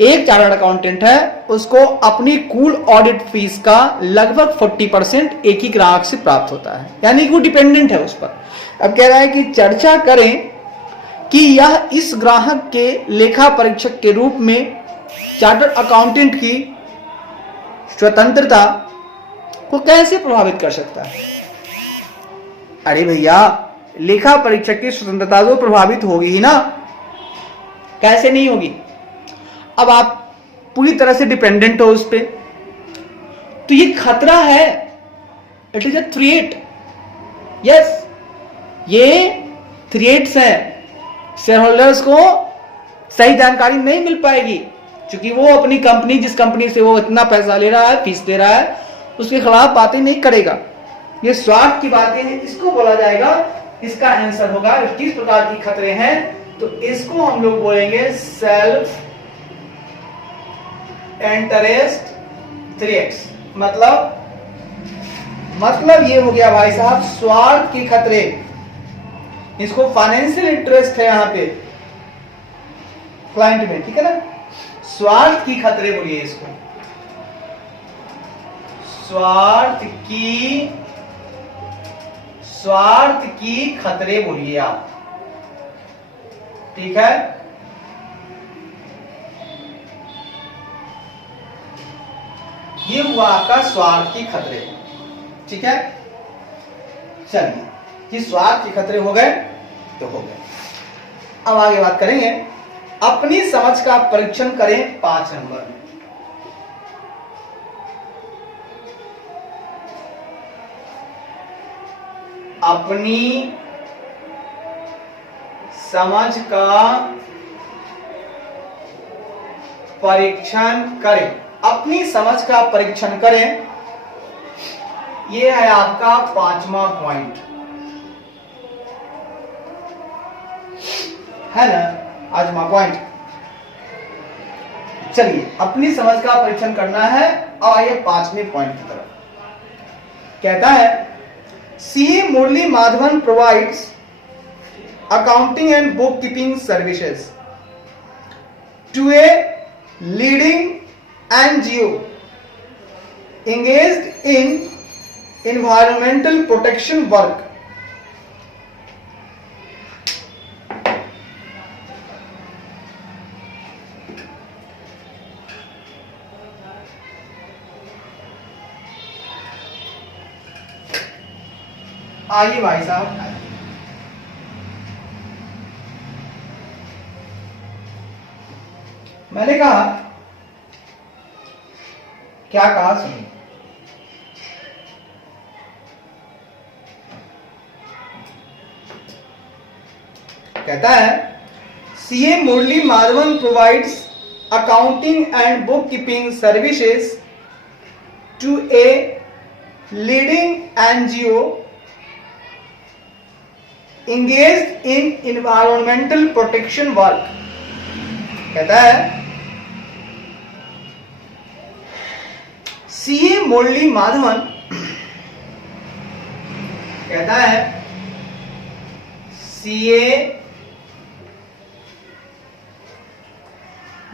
एक चार्टर्ड अकाउंटेंट है, उसको अपनी कुल ऑडिट फीस का लगभग 40% एक ही ग्राहक से प्राप्त होता है, यानी कि वो डिपेंडेंट है उस पर। अब कह रहा है कि चर्चा करें कि यह इस ग्राहक के लेखा परीक्षक के रूप में चार्टर्ड अकाउंटेंट की स्वतंत्रता को कैसे प्रभावित कर सकता है। अरे भैया, लेखा परीक्षक की स्वतंत्रता तो प्रभावित होगी ही ना, कैसे नहीं होगी। अब आप पूरी तरह से डिपेंडेंट हो उस पे, तो ये खतरा है, it is a threat. Yes, ये थ्रेट्स हैं। शेयर होल्डर्स को सही जानकारी नहीं मिल पाएगी, क्योंकि वो अपनी कंपनी, जिस कंपनी से वो इतना पैसा ले रहा है, फीस दे रहा है, उसके खिलाफ बातें नहीं करेगा। ये स्वार्थ की बातें हैं, इसको बोला जाएगा। इसका आंसर होगा किस प्रकार की खतरे हैं, तो इसको हम लोग बोलेंगे सेल्फ इंटरेस्ट थ्रेट्स। मतलब ये हो गया भाई साहब स्वार्थ के खतरे। इसको फाइनेंशियल इंटरेस्ट है यहाँ पे क्लाइंट में, ठीक है ना। स्वार्थ की खतरे बोलिए इसको, स्वार्थ की खतरे बोलिए आप, ठीक है। ये हुआ आपका स्वार्थ की खतरे, ठीक है। चलिए, कि स्वार्थ के खतरे हो गए तो हो गए। अब आगे बात करेंगे, अपनी समझ का परीक्षण करें 5 नंबर में। अपनी समझ का परीक्षण करें, अपनी समझ का परीक्षण करें। ये है आपका 5वां पॉइंट, है ना, 5वां पॉइंट। चलिए, अपनी समझ का परीक्षण करना है। और आइए 5वें पॉइंट की तरफ। कहता है CA Murali Madhavan provides accounting and book keeping services to a leading NGO engaged in environmental protection work. आइए भाई साहब, मैंने कहा, क्या कहा सुनिए। कहता है CA Murali Madhavan provides accounting and book keeping services to a leading NGO engaged in environmental protection work। कहता है सीए मुरली माधवन, कहता है सीए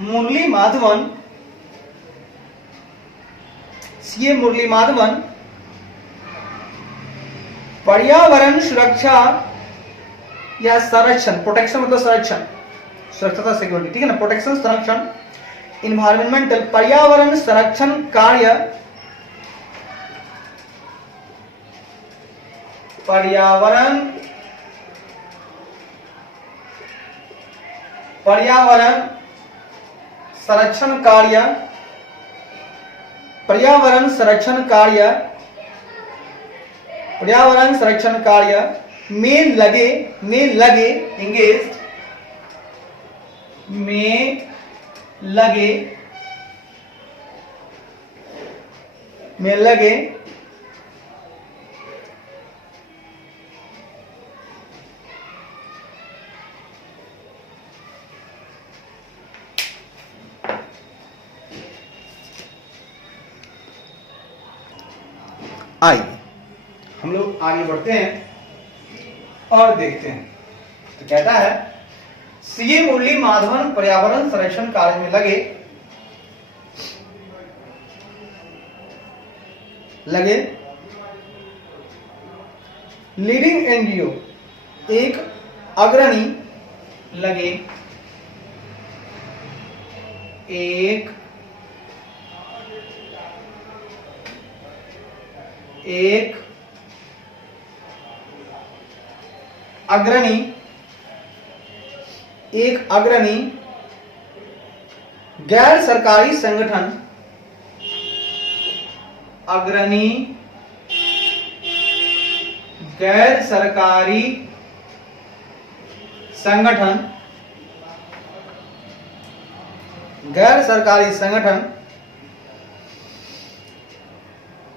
मुरली माधवन, सीए मुरली माधवन पर्यावरण सुरक्षा या संरक्षण, प्रोटेक्शन मतलब संरक्षण, सुरक्षा था सिक्योरिटी, ठीक है ना, प्रोटेक्शन संरक्षण, इन्वायरमेंटल पर्यावरण संरक्षण कार्य, पर्यावरण संरक्षण कार्य, पर्यावरण संरक्षण कार्य, पर्यावरण संरक्षण कार्य में लगे एंगेज, में लगे आइए हम लोग आगे बढ़ते हैं और देखते हैं। तो कहता है सीए मुरली माधवन पर्यावरण संरक्षण कार्य में लगे लीडिंग एनजीओ, एक अग्रणी लगे, एक अग्रणी गैर सरकारी संगठन, अग्रणी गैर सरकारी संगठन, गैर सरकारी संगठन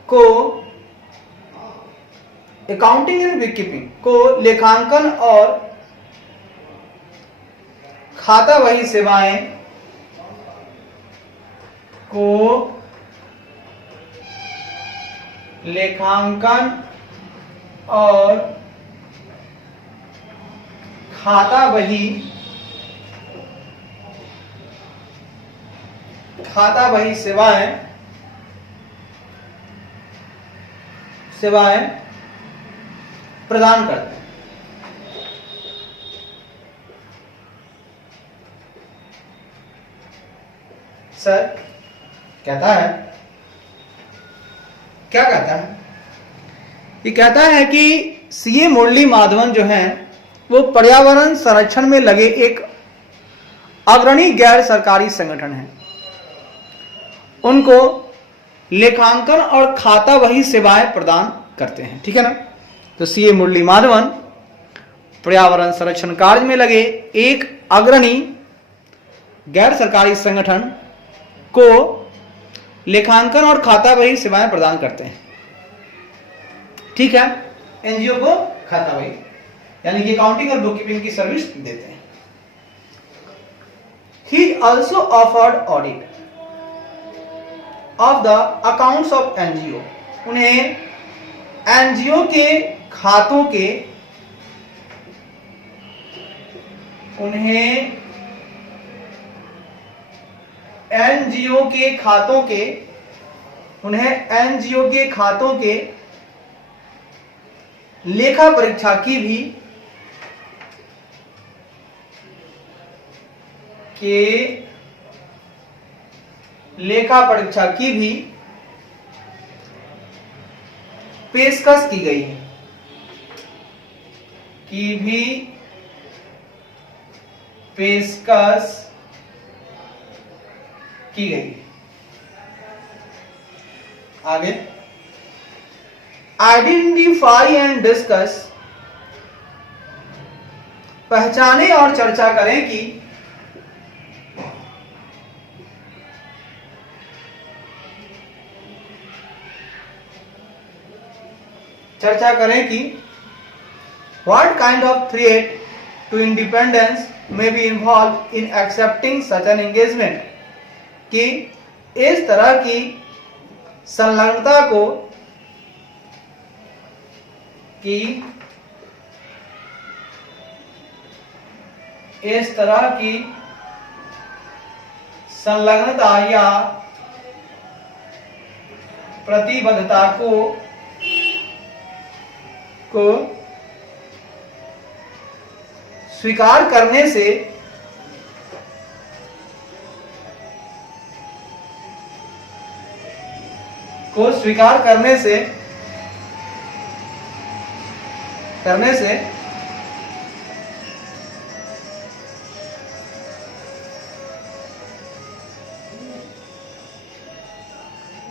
को अकाउंटिंग एंड बुक कीपिंग को लेखांकन और खाता बही सेवाएं को लेखांकन और खाता बही सेवाएं प्रदान करते हैं। सर कहता है, क्या कहता है, ये कहता है कि सीए मुरली माधवन जो हैं वो पर्यावरण संरक्षण में लगे एक अग्रणी गैर सरकारी संगठन है, उनको लेखांकन और खाता बही सेवाएं प्रदान करते हैं, ठीक है ना। तो सीए मुरली माधवन पर्यावरण संरक्षण कार्य में लगे एक अग्रणी गैर सरकारी संगठन को लेखांकन और खाता बही सेवाएं प्रदान करते हैं। ठीक है, एनजीओ को खाता बही यानी कि अकाउंटिंग और बुककीपिंग की सर्विस देते हैं। He also offered audit of the accounts of NGO. उन्हें एनजीओ के खातों के लेखा परीक्षा की भी पेशकश की गई है आगे आइडेंटिफाई एंड डिस्कस, पहचाने और चर्चा करें कि what kind of threat to independence may be involved in accepting such an engagement, कि इस तरह की संलग्नता या प्रतिबद्धता को स्वीकार करने से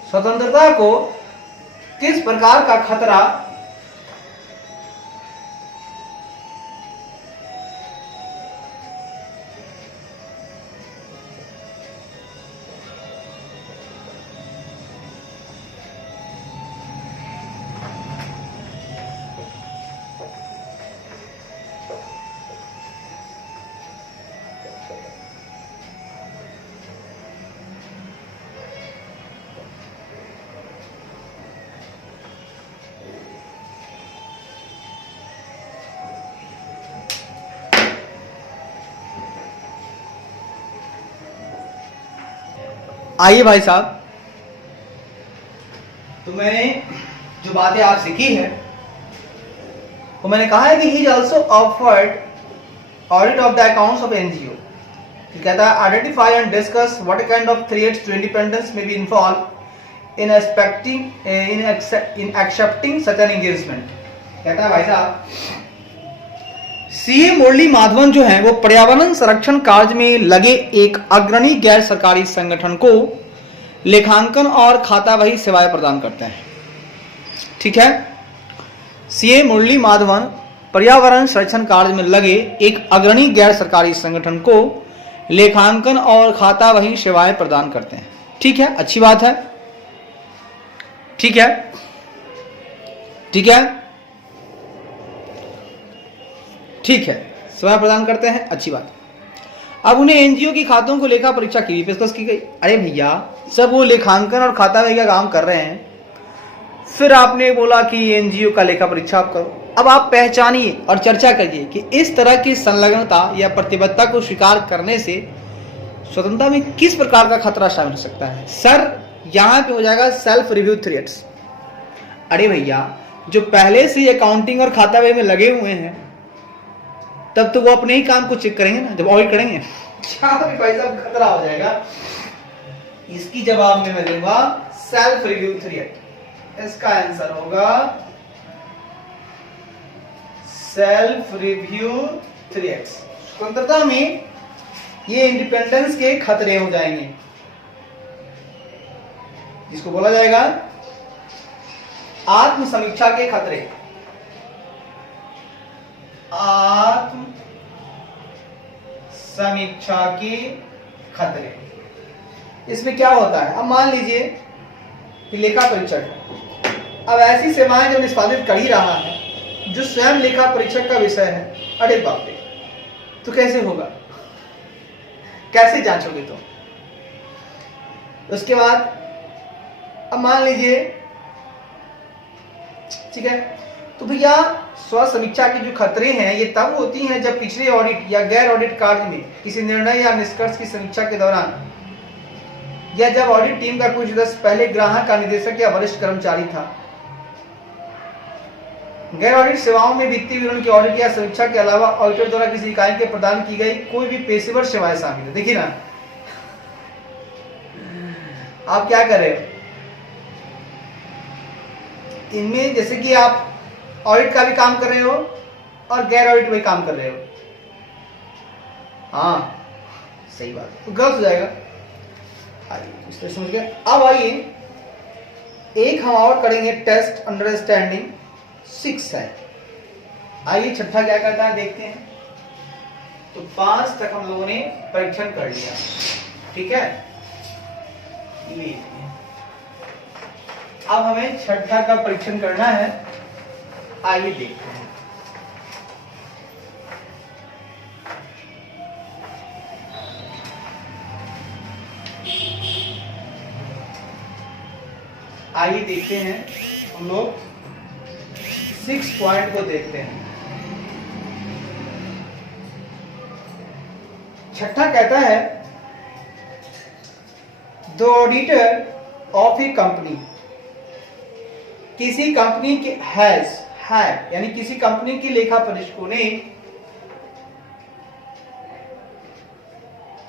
स्वतंत्रता को किस प्रकार का खतरा आइए भाई साहब, तो मैंने जो बातें आप सीखी है वो मैंने कहा है कि he also offered audit of the accounts of NGO. कहता है identify and discuss what kind of threats to independence may be involve in accepting such an engagement. कहता है भाई साहब, सीए मुरली माधवन जो है वो पर्यावरण संरक्षण कार्य में लगे एक अग्रणी गैर सरकारी संगठन को लेखांकन और खाता बही सेवाएं प्रदान करते हैं। ठीक है, सीए मुरली माधवन पर्यावरण संरक्षण कार्य में लगे एक अग्रणी गैर सरकारी संगठन को लेखांकन और खाता बही सेवाएं प्रदान करते हैं। ठीक है, अच्छी बात है। ठीक है, ठीक है, ठीक है, सेवाएं प्रदान करते हैं, अच्छी बात। अब उन्हें एनजीओ की खातों को लेखा परीक्षा की भी पेशकश की गई। अरे भैया, सब वो लेखांकन और खाता बही का काम कर रहे हैं, फिर आपने बोला कि एनजीओ का लेखा परीक्षा आप करो। अब आप पहचानिए और चर्चा करिए कि इस तरह की संलग्नता या प्रतिबद्धता को स्वीकार करने से स्वतंत्रता में किस प्रकार का खतरा शामिल हो सकता है। सर, यहां पे हो जाएगा सेल्फ रिव्यू थ्रेट्स। अरे भैया, जो पहले से अकाउंटिंग और खाता बही में लगे हुए हैं, तब तो वो अपने ही काम को चेक करेंगे ना, जब ऑडिट करेंगे भी भाई साहब खतरा हो जाएगा। इसकी जवाब में मैं दूंगा सेल्फ रिव्यू थ्रेट। इसका आंसर होगा सेल्फ रिव्यू थ्रेट्स। स्वतंत्रता में ये इंडिपेंडेंस के खतरे हो जाएंगे, जिसको बोला जाएगा आत्म समीक्षा के खतरे। आत्म समीक्षा के खतरे। इसमें क्या होता है, अब मान लीजिए कि लेखा परीक्षक है, अब ऐसी सेवाएं जो निष्पादित कर ही रहा है जो स्वयं लेखा परीक्षक का विषय है, अरे बाप रे, तो कैसे होगा, कैसे जांचोगे तुम? उसके बाद अब मान लीजिए, ठीक है, तो भैया स्व समीक्षा के जो खतरे हैं ये तब होती हैं जब पिछले ऑडिट या गैर ऑडिट कार्य में किसी निर्णय या निष्कर्ष की समीक्षा के दौरान या जब ऑडिट टीम का कुछ सदस्य पहले ग्राहक का निदेशक या वरिष्ठ कर्मचारी था। गैर ऑडिट सेवाओं में वित्तीय विवरण की ऑडिट या समीक्षा के अलावा ऑडिटर द्वारा किसी इकाई के प्रदान की गई कोई भी पेशेवर सेवाएं शामिल है। देखिए ना, आप क्या कर रहे हो इनमें, जैसे कि आप ऑडिट का भी काम कर रहे हो और गैर ऑडिट भी काम कर रहे हो। हाँ सही बात, तो गलत हो जाएगा। आइए इस तरह समझ गए। अब आइए एक हम और करेंगे टेस्ट अंडरस्टैंडिंग 6 है। आइए छठा क्या कहता है देखते हैं। तो 5 तक हम लोगों ने परीक्षण कर लिया, ठीक है। ये अब हमें छठा का परीक्षण करना है, आइए देखते हैं। आइए देखते हैं, हम लोग 6 पॉइंट को देखते हैं। छठा कहता है the auditor of a company, किसी कंपनी के हैज है यानी किसी कंपनी के लेखा परीक्षकों ने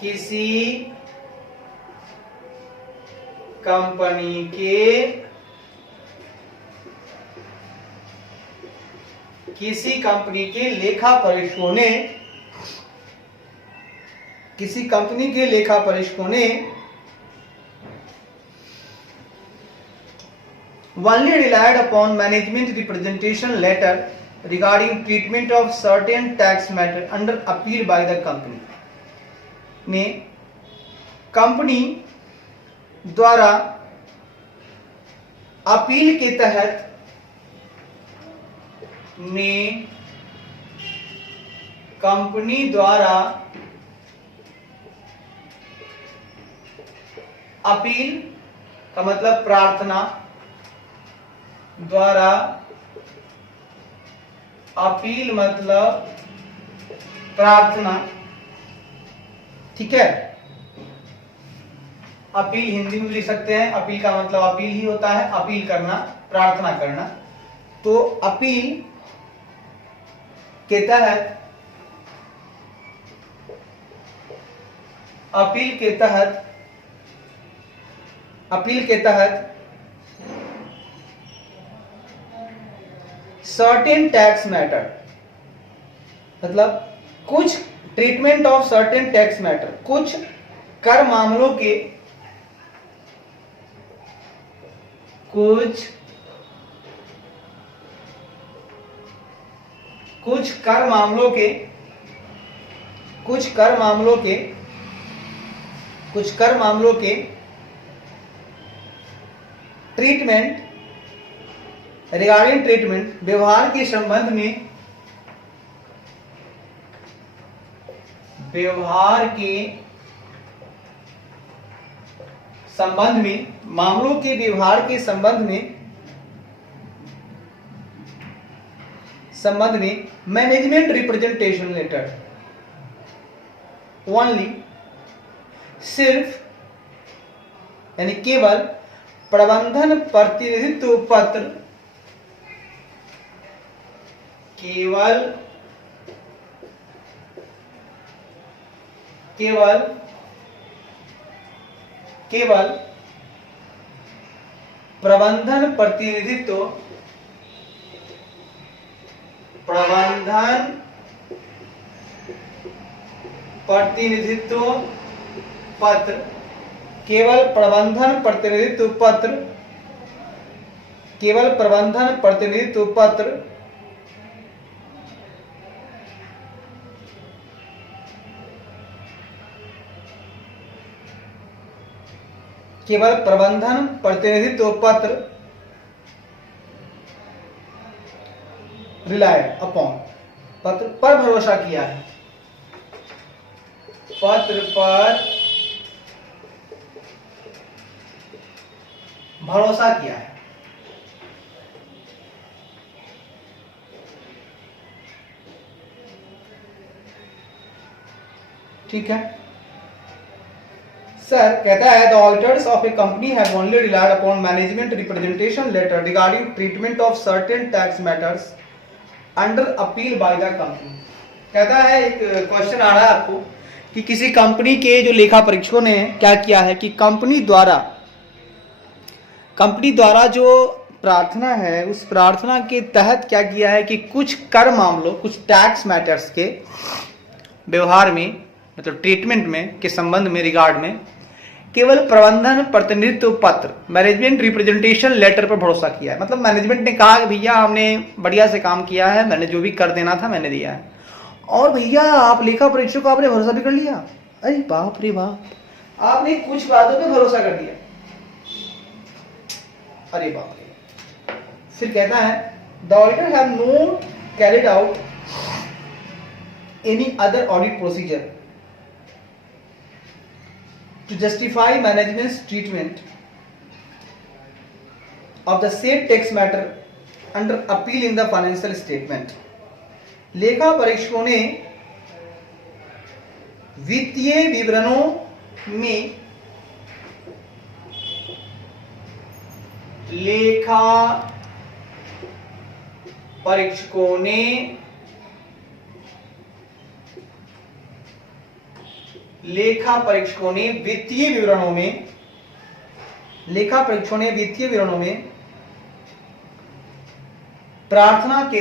किसी कंपनी के लेखा परीक्षकों ने किसी कंपनी के लेखा परीक्षकों ने only relied upon management representation letter regarding treatment of certain tax matter under appeal by the company, ने कंपनी द्वारा अपील के तहत कंपनी द्वारा अपील का मतलब प्रार्थना, द्वारा अपील मतलब प्रार्थना, ठीक है। अपील हिंदी में लिख सकते हैं, अपील का मतलब अपील ही होता है, अपील करना, प्रार्थना करना। तो अपील के तहत सर्टेन टैक्स मैटर, मतलब कुछ treatment of certain tax matter, कुछ कर मामलों के ट्रीटमेंट रिगार्डिंग ट्रीटमेंट व्यवहार के संबंध में मामलों के व्यवहार के संबंध में मैनेजमेंट रिप्रेजेंटेशन लेटर ओनली, सिर्फ यानी केवल प्रबंधन प्रतिनिधित्व पत्र, केवल प्रबंधन प्रतिनिधित्व पत्र, केवल प्रबंधन प्रतिनिधित्व पत्र केवल प्रबंधन प्रतिनिधित्व पत्र रिलायड अपॉन, पत्र पर भरोसा किया है, पत्र पर भरोसा किया है। ठीक है सर, कहता है the auditors of a company have only relied upon management representation letter regarding treatment of certain tax matters under appeal by the company. कहता है, एक क्वेश्चन आ रहा है आपको कि किसी कंपनी के जो लेखा परीक्षकों ने क्या किया है कि कंपनी द्वारा जो प्रार्थना है उस प्रार्थना के तहत क्या किया है कि कुछ कर मामलों, कुछ टैक्स मैटर्स के व्यवहार में, मतलब ट्रीटमेंट में के संबंध में, रिगार्ड में केवल प्रबंधन प्रतिनिधित्व पत्र मैनेजमेंट रिप्रेजेंटेशन लेटर पर भरोसा किया है। मतलब मैनेजमेंट ने कहा कि भैया हमने बढ़िया से काम किया है, मैंने जो भी कर देना था मैंने दिया है, और भैया आप लेखा परीक्षक को आपने भरोसा भी कर लिया। अरे बाप रे बाप, आपने कुछ बातों पे भरोसा कर दिया, अरे बाप रे। फिर कहता है the auditor have not carried out any other audit procedure to justify management's treatment of the said tax matter under appeal in the financial statement। लेखा परीक्षकों ने वित्तीय विवरणों में लेखा परीक्षकों ने वित्तीय विवरणों में प्रार्थना के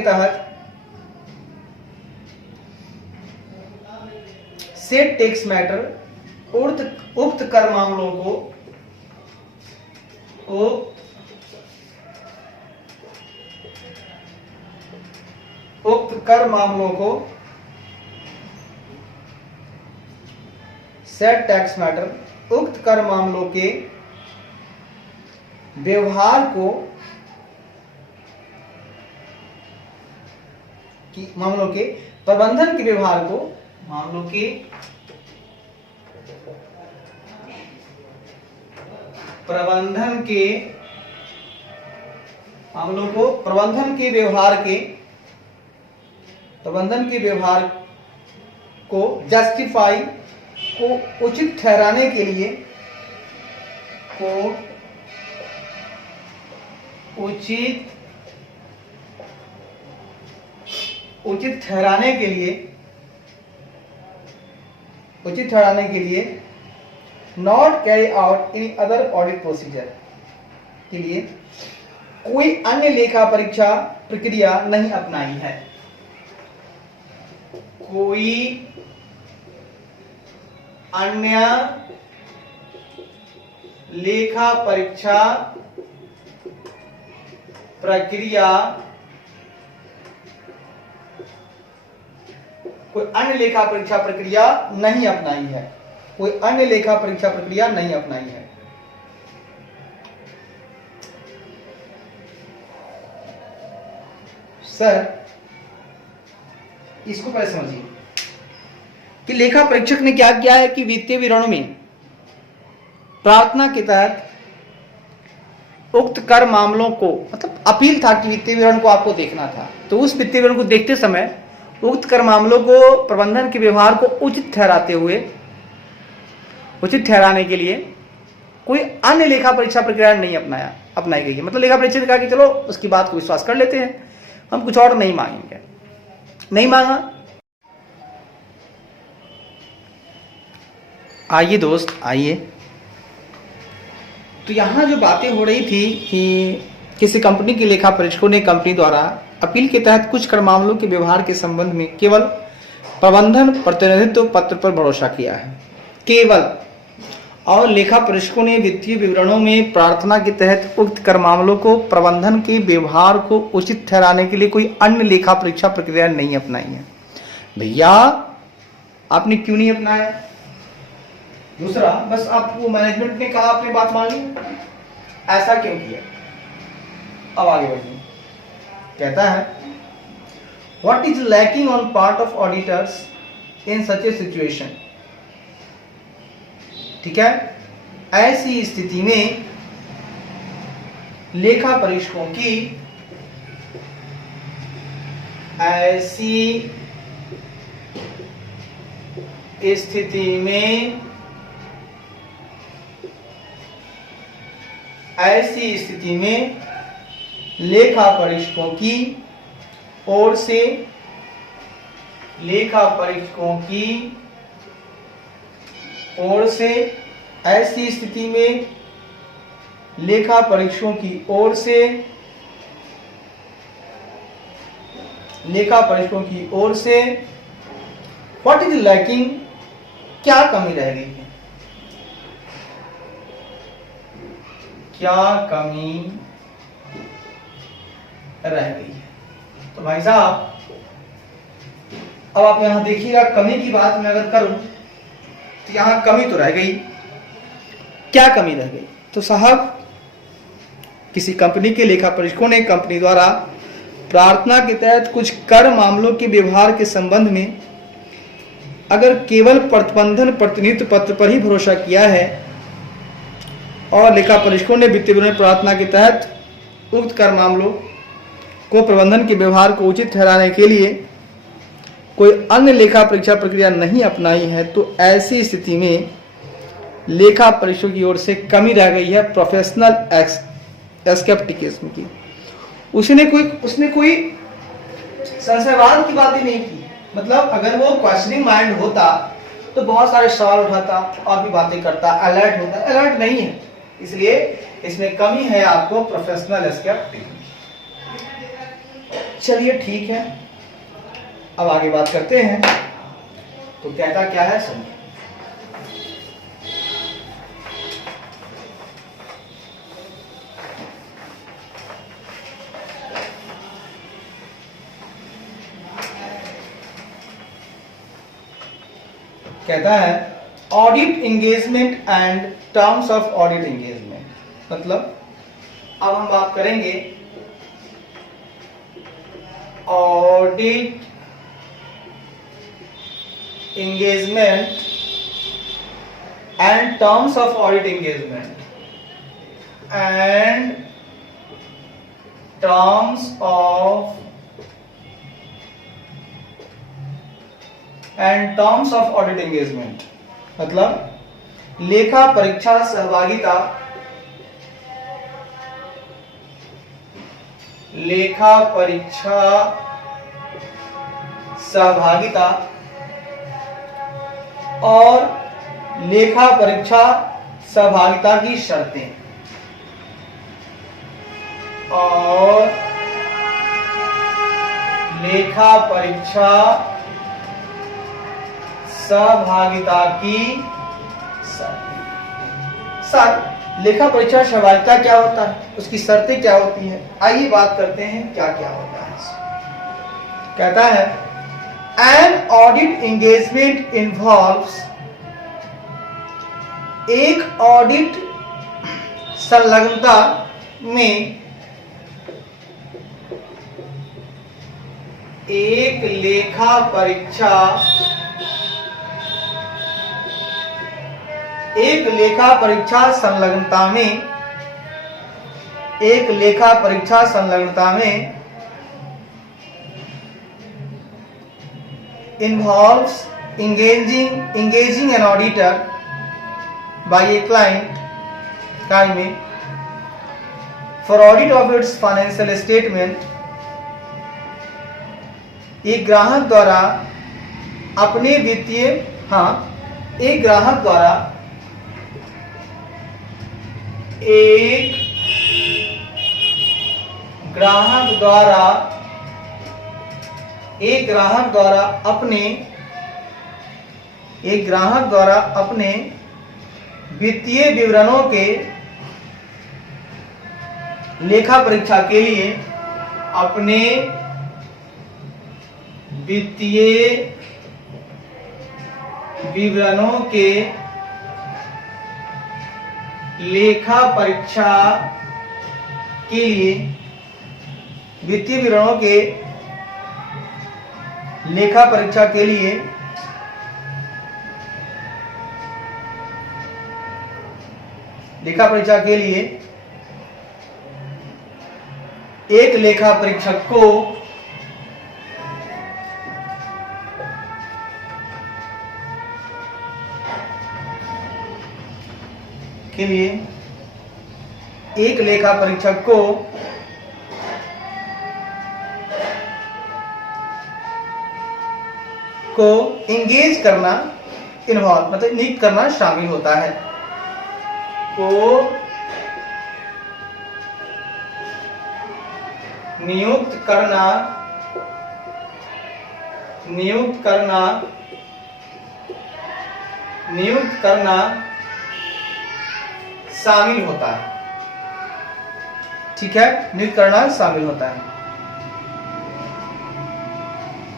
तहत सेट टैक्स मैटर उक्त कर मामलों को सेट टैक्स मैटर उक्त कर मामलों के व्यवहार को प्रबंधन के व्यवहार को प्रबंधन के व्यवहार को जस्टिफाई को उचित ठहराने के लिए not carry out any other audit procedure के लिए कोई अन्य लेखा परीक्षा प्रक्रिया नहीं अपनाई है। कोई अन्य लेखा परीक्षा प्रक्रिया नहीं अपनाई है। सर, इसको पहले समझिए कि लेखा परीक्षक ने क्या किया है कि वित्तीय विवरणों में प्रार्थना के तहत उक्त कर मामलों को, मतलब अपील था कि वित्तीय विवरण को आपको देखना था, तो उस वित्तीय विवरण को देखते समय उक्त कर मामलों को प्रबंधन के व्यवहार को उचित ठहराने के लिए कोई अन्य लेखा परीक्षा प्रक्रिया नहीं अपनाई गई है। मतलब लेखा परीक्षक ने कहा कि चलो उसकी बात को विश्वास कर लेते हैं, हम कुछ और नहीं मांगेंगे, नहीं मांगा। आइए दोस्त, आइए। तो यहां जो बातें हो रही थी कि किसी कंपनी के लेखा परीक्षकों ने कंपनी द्वारा अपील के तहत कुछ कर मामलों के व्यवहार के संबंध में केवल प्रबंधन प्रतिनिधित्व पत्र पर भरोसा किया है, केवल। और लेखा परीक्षकों ने वित्तीय विवरणों में प्रार्थना के तहत उक्त कर मामलों को प्रबंधन के व्यवहार को उचित ठहराने के लिए कोई अन्य लेखा परीक्षा प्रक्रिया नहीं अपनाई है। भैया आपने क्यों नहीं अपनाया? दूसरा, बस आपको मैनेजमेंट ने कहा आपने बात मान ली, ऐसा क्यों किया? अब आगे बढ़िए। कहता है what is lacking on part of auditors in such A situation. ठीक है, ऐसी स्थिति में लेखा परीक्षकों की ऐसी स्थिति में लेखा परीक्षकों की ओर से ऐसी स्थिति में लेखा परीक्षकों की ओर से व्हाट इज लैकिंग, क्या कमी रह गई है, क्या कमी रह गई है। तो भाई साहब अब आप यहां देखिएगा, कमी की बात मैं अगर करूं तो यहां कमी तो रह गई, क्या कमी रह गई? तो साहब किसी कंपनी के लेखा परीक्षकों ने कंपनी द्वारा प्रार्थना के तहत कुछ कर मामलों के व्यवहार के संबंध में अगर केवल प्रबंधन प्रतिनिधित्व पत्र पर ही भरोसा किया है और लेखा परीक्षकों ने वित्तीय विवरण प्रार्थना के तहत उक्त कर मामलों को प्रबंधन के व्यवहार को उचित ठहराने के लिए कोई अन्य लेखा परीक्षा प्रक्रिया नहीं अपनाई है, तो ऐसी स्थिति में लेखा परीक्षकों की ओर से कमी रह गई है प्रोफेशनल स्केप्टिसिज्म की। उसने कोई संशयवाद की बात ही नहीं की। मतलब अगर वो क्वेश्चनिंग माइंड होता तो बहुत सारे सवाल उठाता और भी बातें करता, अलर्ट होता। अलर्ट नहीं है, इसलिए इसमें कमी है आपको प्रोफेशनल स्केप्टिसिज्म। चलिए ठीक है, अब आगे बात करते हैं। तो कहता क्या है सुनिए। कहता है audit engagement and terms of audit engagement. मतलब अब हम बात करेंगे audit engagement and terms of audit engagement and terms of audit engagement। मतलब लेखा परीक्षा सहभागिता, लेखा परीक्षा सहभागिता और लेखा परीक्षा सहभागिता की शर्तें और लेखा परीक्षा सहभागिता की शर्तें। लेखा परीक्षा सहभागिता क्या होता है, उसकी शर्तें क्या होती हैं, आइए बात करते हैं क्या क्या होता है। कहता है An audit engagement involves, एक ऑडिट संलग्नता में एक लेखा परीक्षा संलग्नता में involves engaging an auditor by a client for audit of its financial statement। एक ग्राहक द्वारा अपने वित्तीय एक ग्राहक द्वारा अपने वित्तीय विवरणों के लेखा परीक्षा के लिए अपने वित्तीय विवरणों के लेखा परीक्षा के लिए वित्तीय विवरणों के लेखा परीक्षा के लिए एक लेखा परीक्षक को एंगेज करना, इन्वॉल्व मतलब नियुक्त करना शामिल होता है। को नियुक्त करना शामिल होता है। ठीक है, नियुक्त करना शामिल होता है।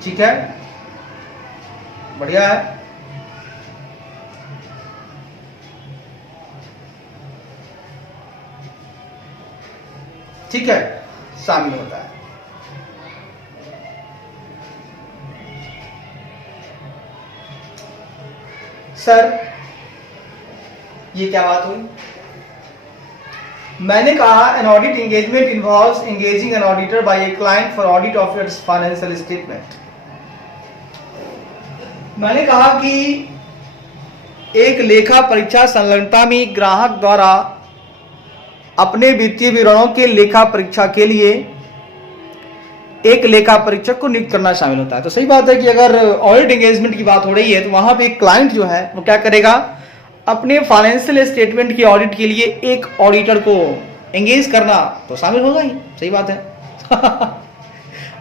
ठीक है, बढ़िया है। ठीक है, शामिल होता है। सर ये क्या बात हुई? मैंने कहा an audit engagement involves engaging an auditor by a client for audit of its financial statement. मैंने कहा कि एक लेखा परीक्षा संलग्नता में ग्राहक द्वारा अपने वित्तीय विवरणों के लेखा परीक्षा के लिए एक लेखा परीक्षक को नियुक्त करना शामिल होता है। तो सही बात है कि अगर ऑडिट एंगेजमेंट की बात हो रही है तो वहां पे क्लाइंट जो है वो क्या करेगा, अपने फाइनेंशियल स्टेटमेंट की ऑडिट के लिए एक ऑडिटर को एंगेज करना तो शामिल होगा ही। सही बात है।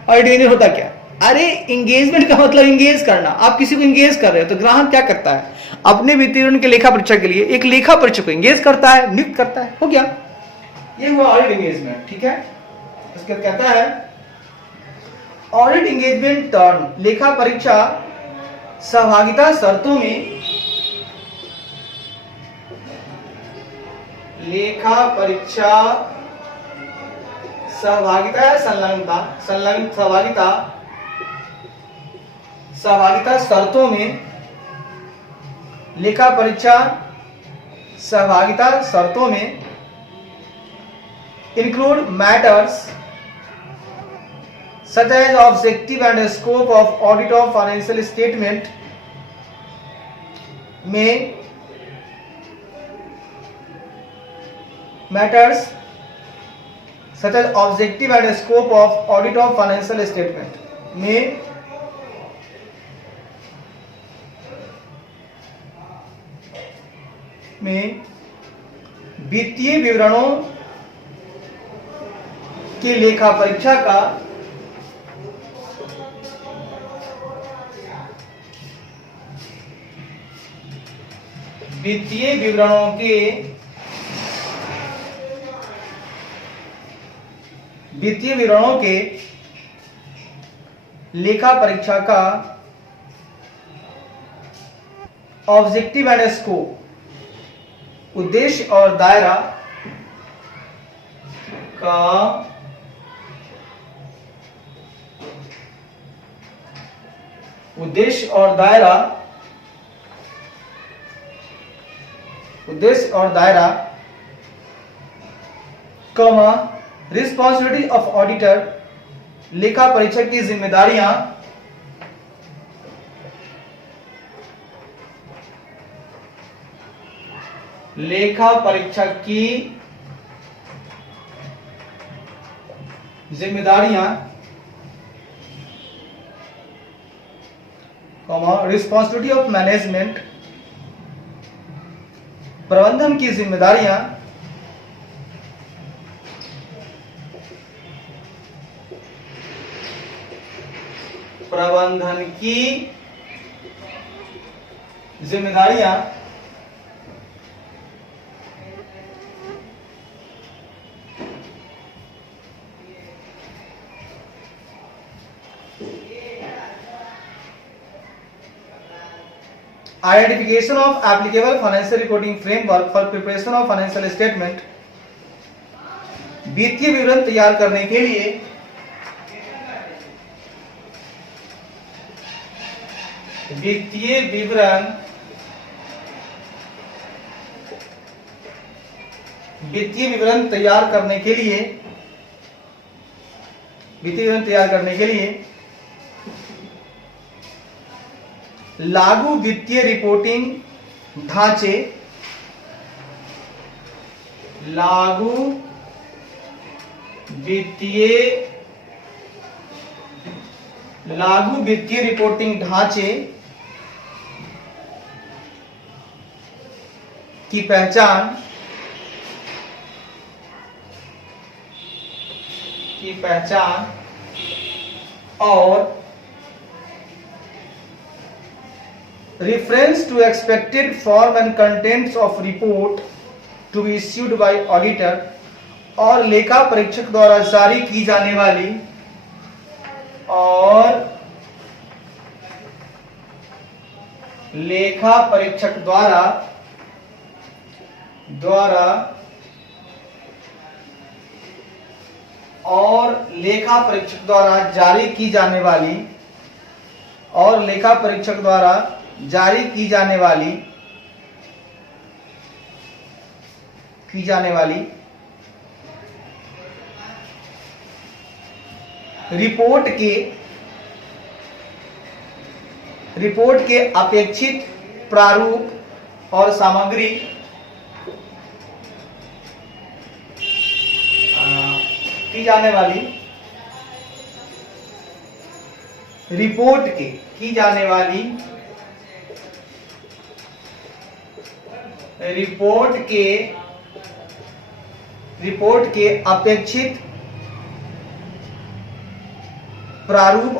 ऑडिट एंगेजमेंट होता क्या? अरे एंगेजमेंट का मतलब एंगेज करना। आप किसी को एंगेज कर रहे हो तो ग्राहक क्या करता है, अपने वित्तीय विवरण के लेखा परीक्षा के लिए एक लेखा परीक्षक को एंगेज करता है, नियुक्त करता है। हो गया, ये हुआ ऑडिट एंगेजमेंट। ठीक है, उसके कहता है ऑडिट एंगेजमेंट टर्म लेखा परीक्षा सहभागिता शर्तों में लेखा परीक्षा सहभागिता या सहभागिता शर्तों में लेखा परीक्षा सहभागिता शर्तों में include matters such as objective and scope of audit of financial statement में matters such as objective and scope of audit of financial statement में वित्तीय विवरणों की लेखा परीक्षा का वित्तीय विवरणों के लेखा परीक्षा का ऑब्जेक्टिव एंड स्कोप उद्देश्य और दायरा का उद्देश्य और दायरा कमा रिस्पॉन्सिबिलिटी ऑफ ऑडिटर लेखा परीक्षक की जिम्मेदारियां लेखा परीक्षक की जिम्मेदारियां रिस्पॉन्सिबिलिटी ऑफ मैनेजमेंट प्रबंधन की जिम्मेदारियां identification of applicable financial reporting framework for preparation of financial statement, वित्तीय विवरण तैयार करने के लिए वित्तीय विवरण तैयार करने के लिए लागू वित्तीय रिपोर्टिंग ढांचे, लागू वित्तीय रिपोर्टिंग ढांचे की पहचान और reference to expected form and contents of report to be issued by auditor, और लेखा परीक्षक द्वारा जारी की जाने वाली रिपोर्ट के अपेक्षित प्रारूप और सामग्री की जाने वाली रिपोर्ट के अपेक्षित प्रारूप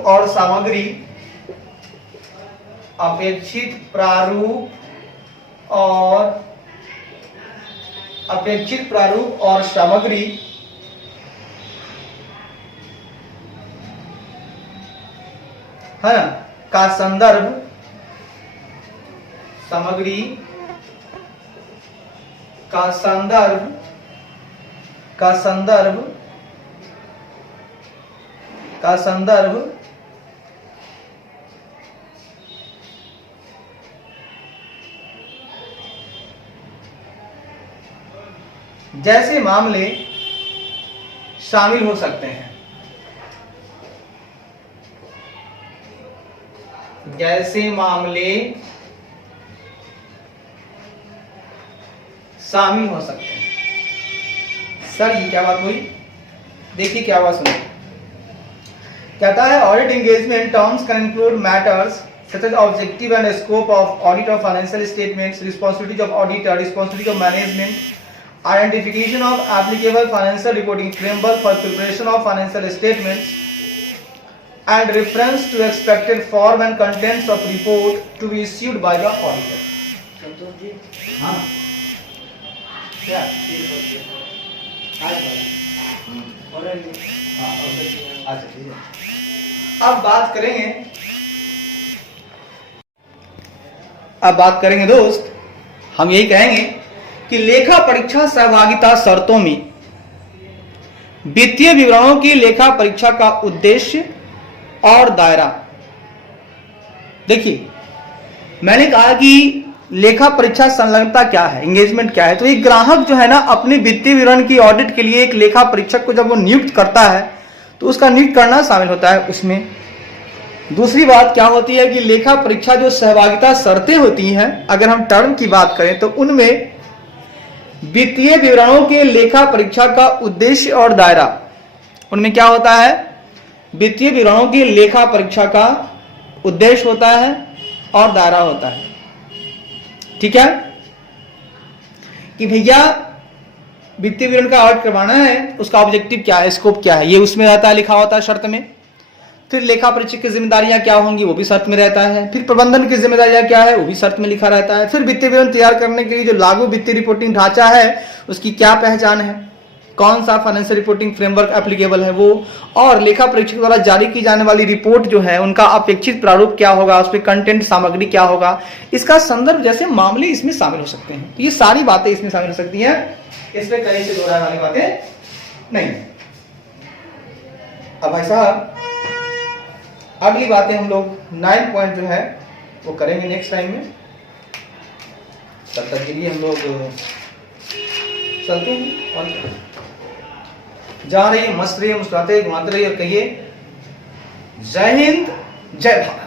और सामग्री है ना, का संदर्भ जैसे मामले शामिल हो सकते हैं। सर ये क्या बात हुई? देखिए क्या हुआ, सुनिए। कहता है audit engagement terms can include matters such as objective and scope of audit of financial statements, responsibilities of auditor, responsibility of management, identification of applicable financial reporting framework for preparation of financial statements, and reference to expected form and contents of report to be issued by the auditor. हाँ क्या अब बात करेंगे दोस्त, हम यही कहेंगे कि लेखा परीक्षा सहभागिता शर्तों में वित्तीय विवरणों की लेखा परीक्षा का उद्देश्य और दायरा। देखिए मैंने कहा कि लेखा परीक्षा संलग्नता क्या है, एंगेजमेंट क्या है। तो एक ग्राहक जो है ना अपने वित्तीय विवरण की ऑडिट के लिए एक लेखा परीक्षक को जब वो नियुक्त करता है तो उसका नियुक्त करना शामिल होता है उसमें। दूसरी बात क्या होती है कि लेखा परीक्षा जो सहभागिता शर्तें होती हैं, अगर हम टर्म की बात करें तो उनमें वित्तीय विवरणों के लेखा परीक्षा का उद्देश्य और दायरा, उनमें क्या होता है, वित्तीय विवरणों की लेखा परीक्षा का उद्देश्य होता है और दायरा होता है। ठीक है कि भैया वित्तीय विवरण का ऑडिट करवाना है, उसका ऑब्जेक्टिव क्या है, स्कोप क्या है, ये उसमें रहता है, लिखा होता है शर्त में। फिर लेखा परीक्षक की जिम्मेदारियां क्या होंगी वो भी शर्त में रहता है। फिर प्रबंधन की जिम्मेदारियां क्या है वो भी शर्त में लिखा रहता है। फिर वित्तीय विवरण तैयार करने के लिए जो लागू वित्तीय रिपोर्टिंग ढांचा है उसकी क्या पहचान है, कौन सा फाइनेंशियल रिपोर्टिंग फ्रेमवर्क एप्लीकेबल है वो, और लेखा परीक्षक द्वारा जारी की जाने वाली रिपोर्ट जो है उनका अपेक्षित प्रारूप क्या होगा, उसमें कंटेंट सामग्री क्या होगा, इसका संदर्भ जैसे मामले इसमें शामिल हो सकते हैं। तो ये सारी बातें इसमें शामिल हो सकती हैं, इसमें कहीं से दोहराने वाली बातें नहीं। अब भाई साहब अगली बातें हम लोग 9 पॉइंट जो है वो करेंगे नेक्स्ट टाइम में। तब तक के लिए हम लोग चलते हैं और जा रही है, मस्त रहिए, मुस्कुराते घुमाते रहिए और कहिए जय हिंद जय भारत।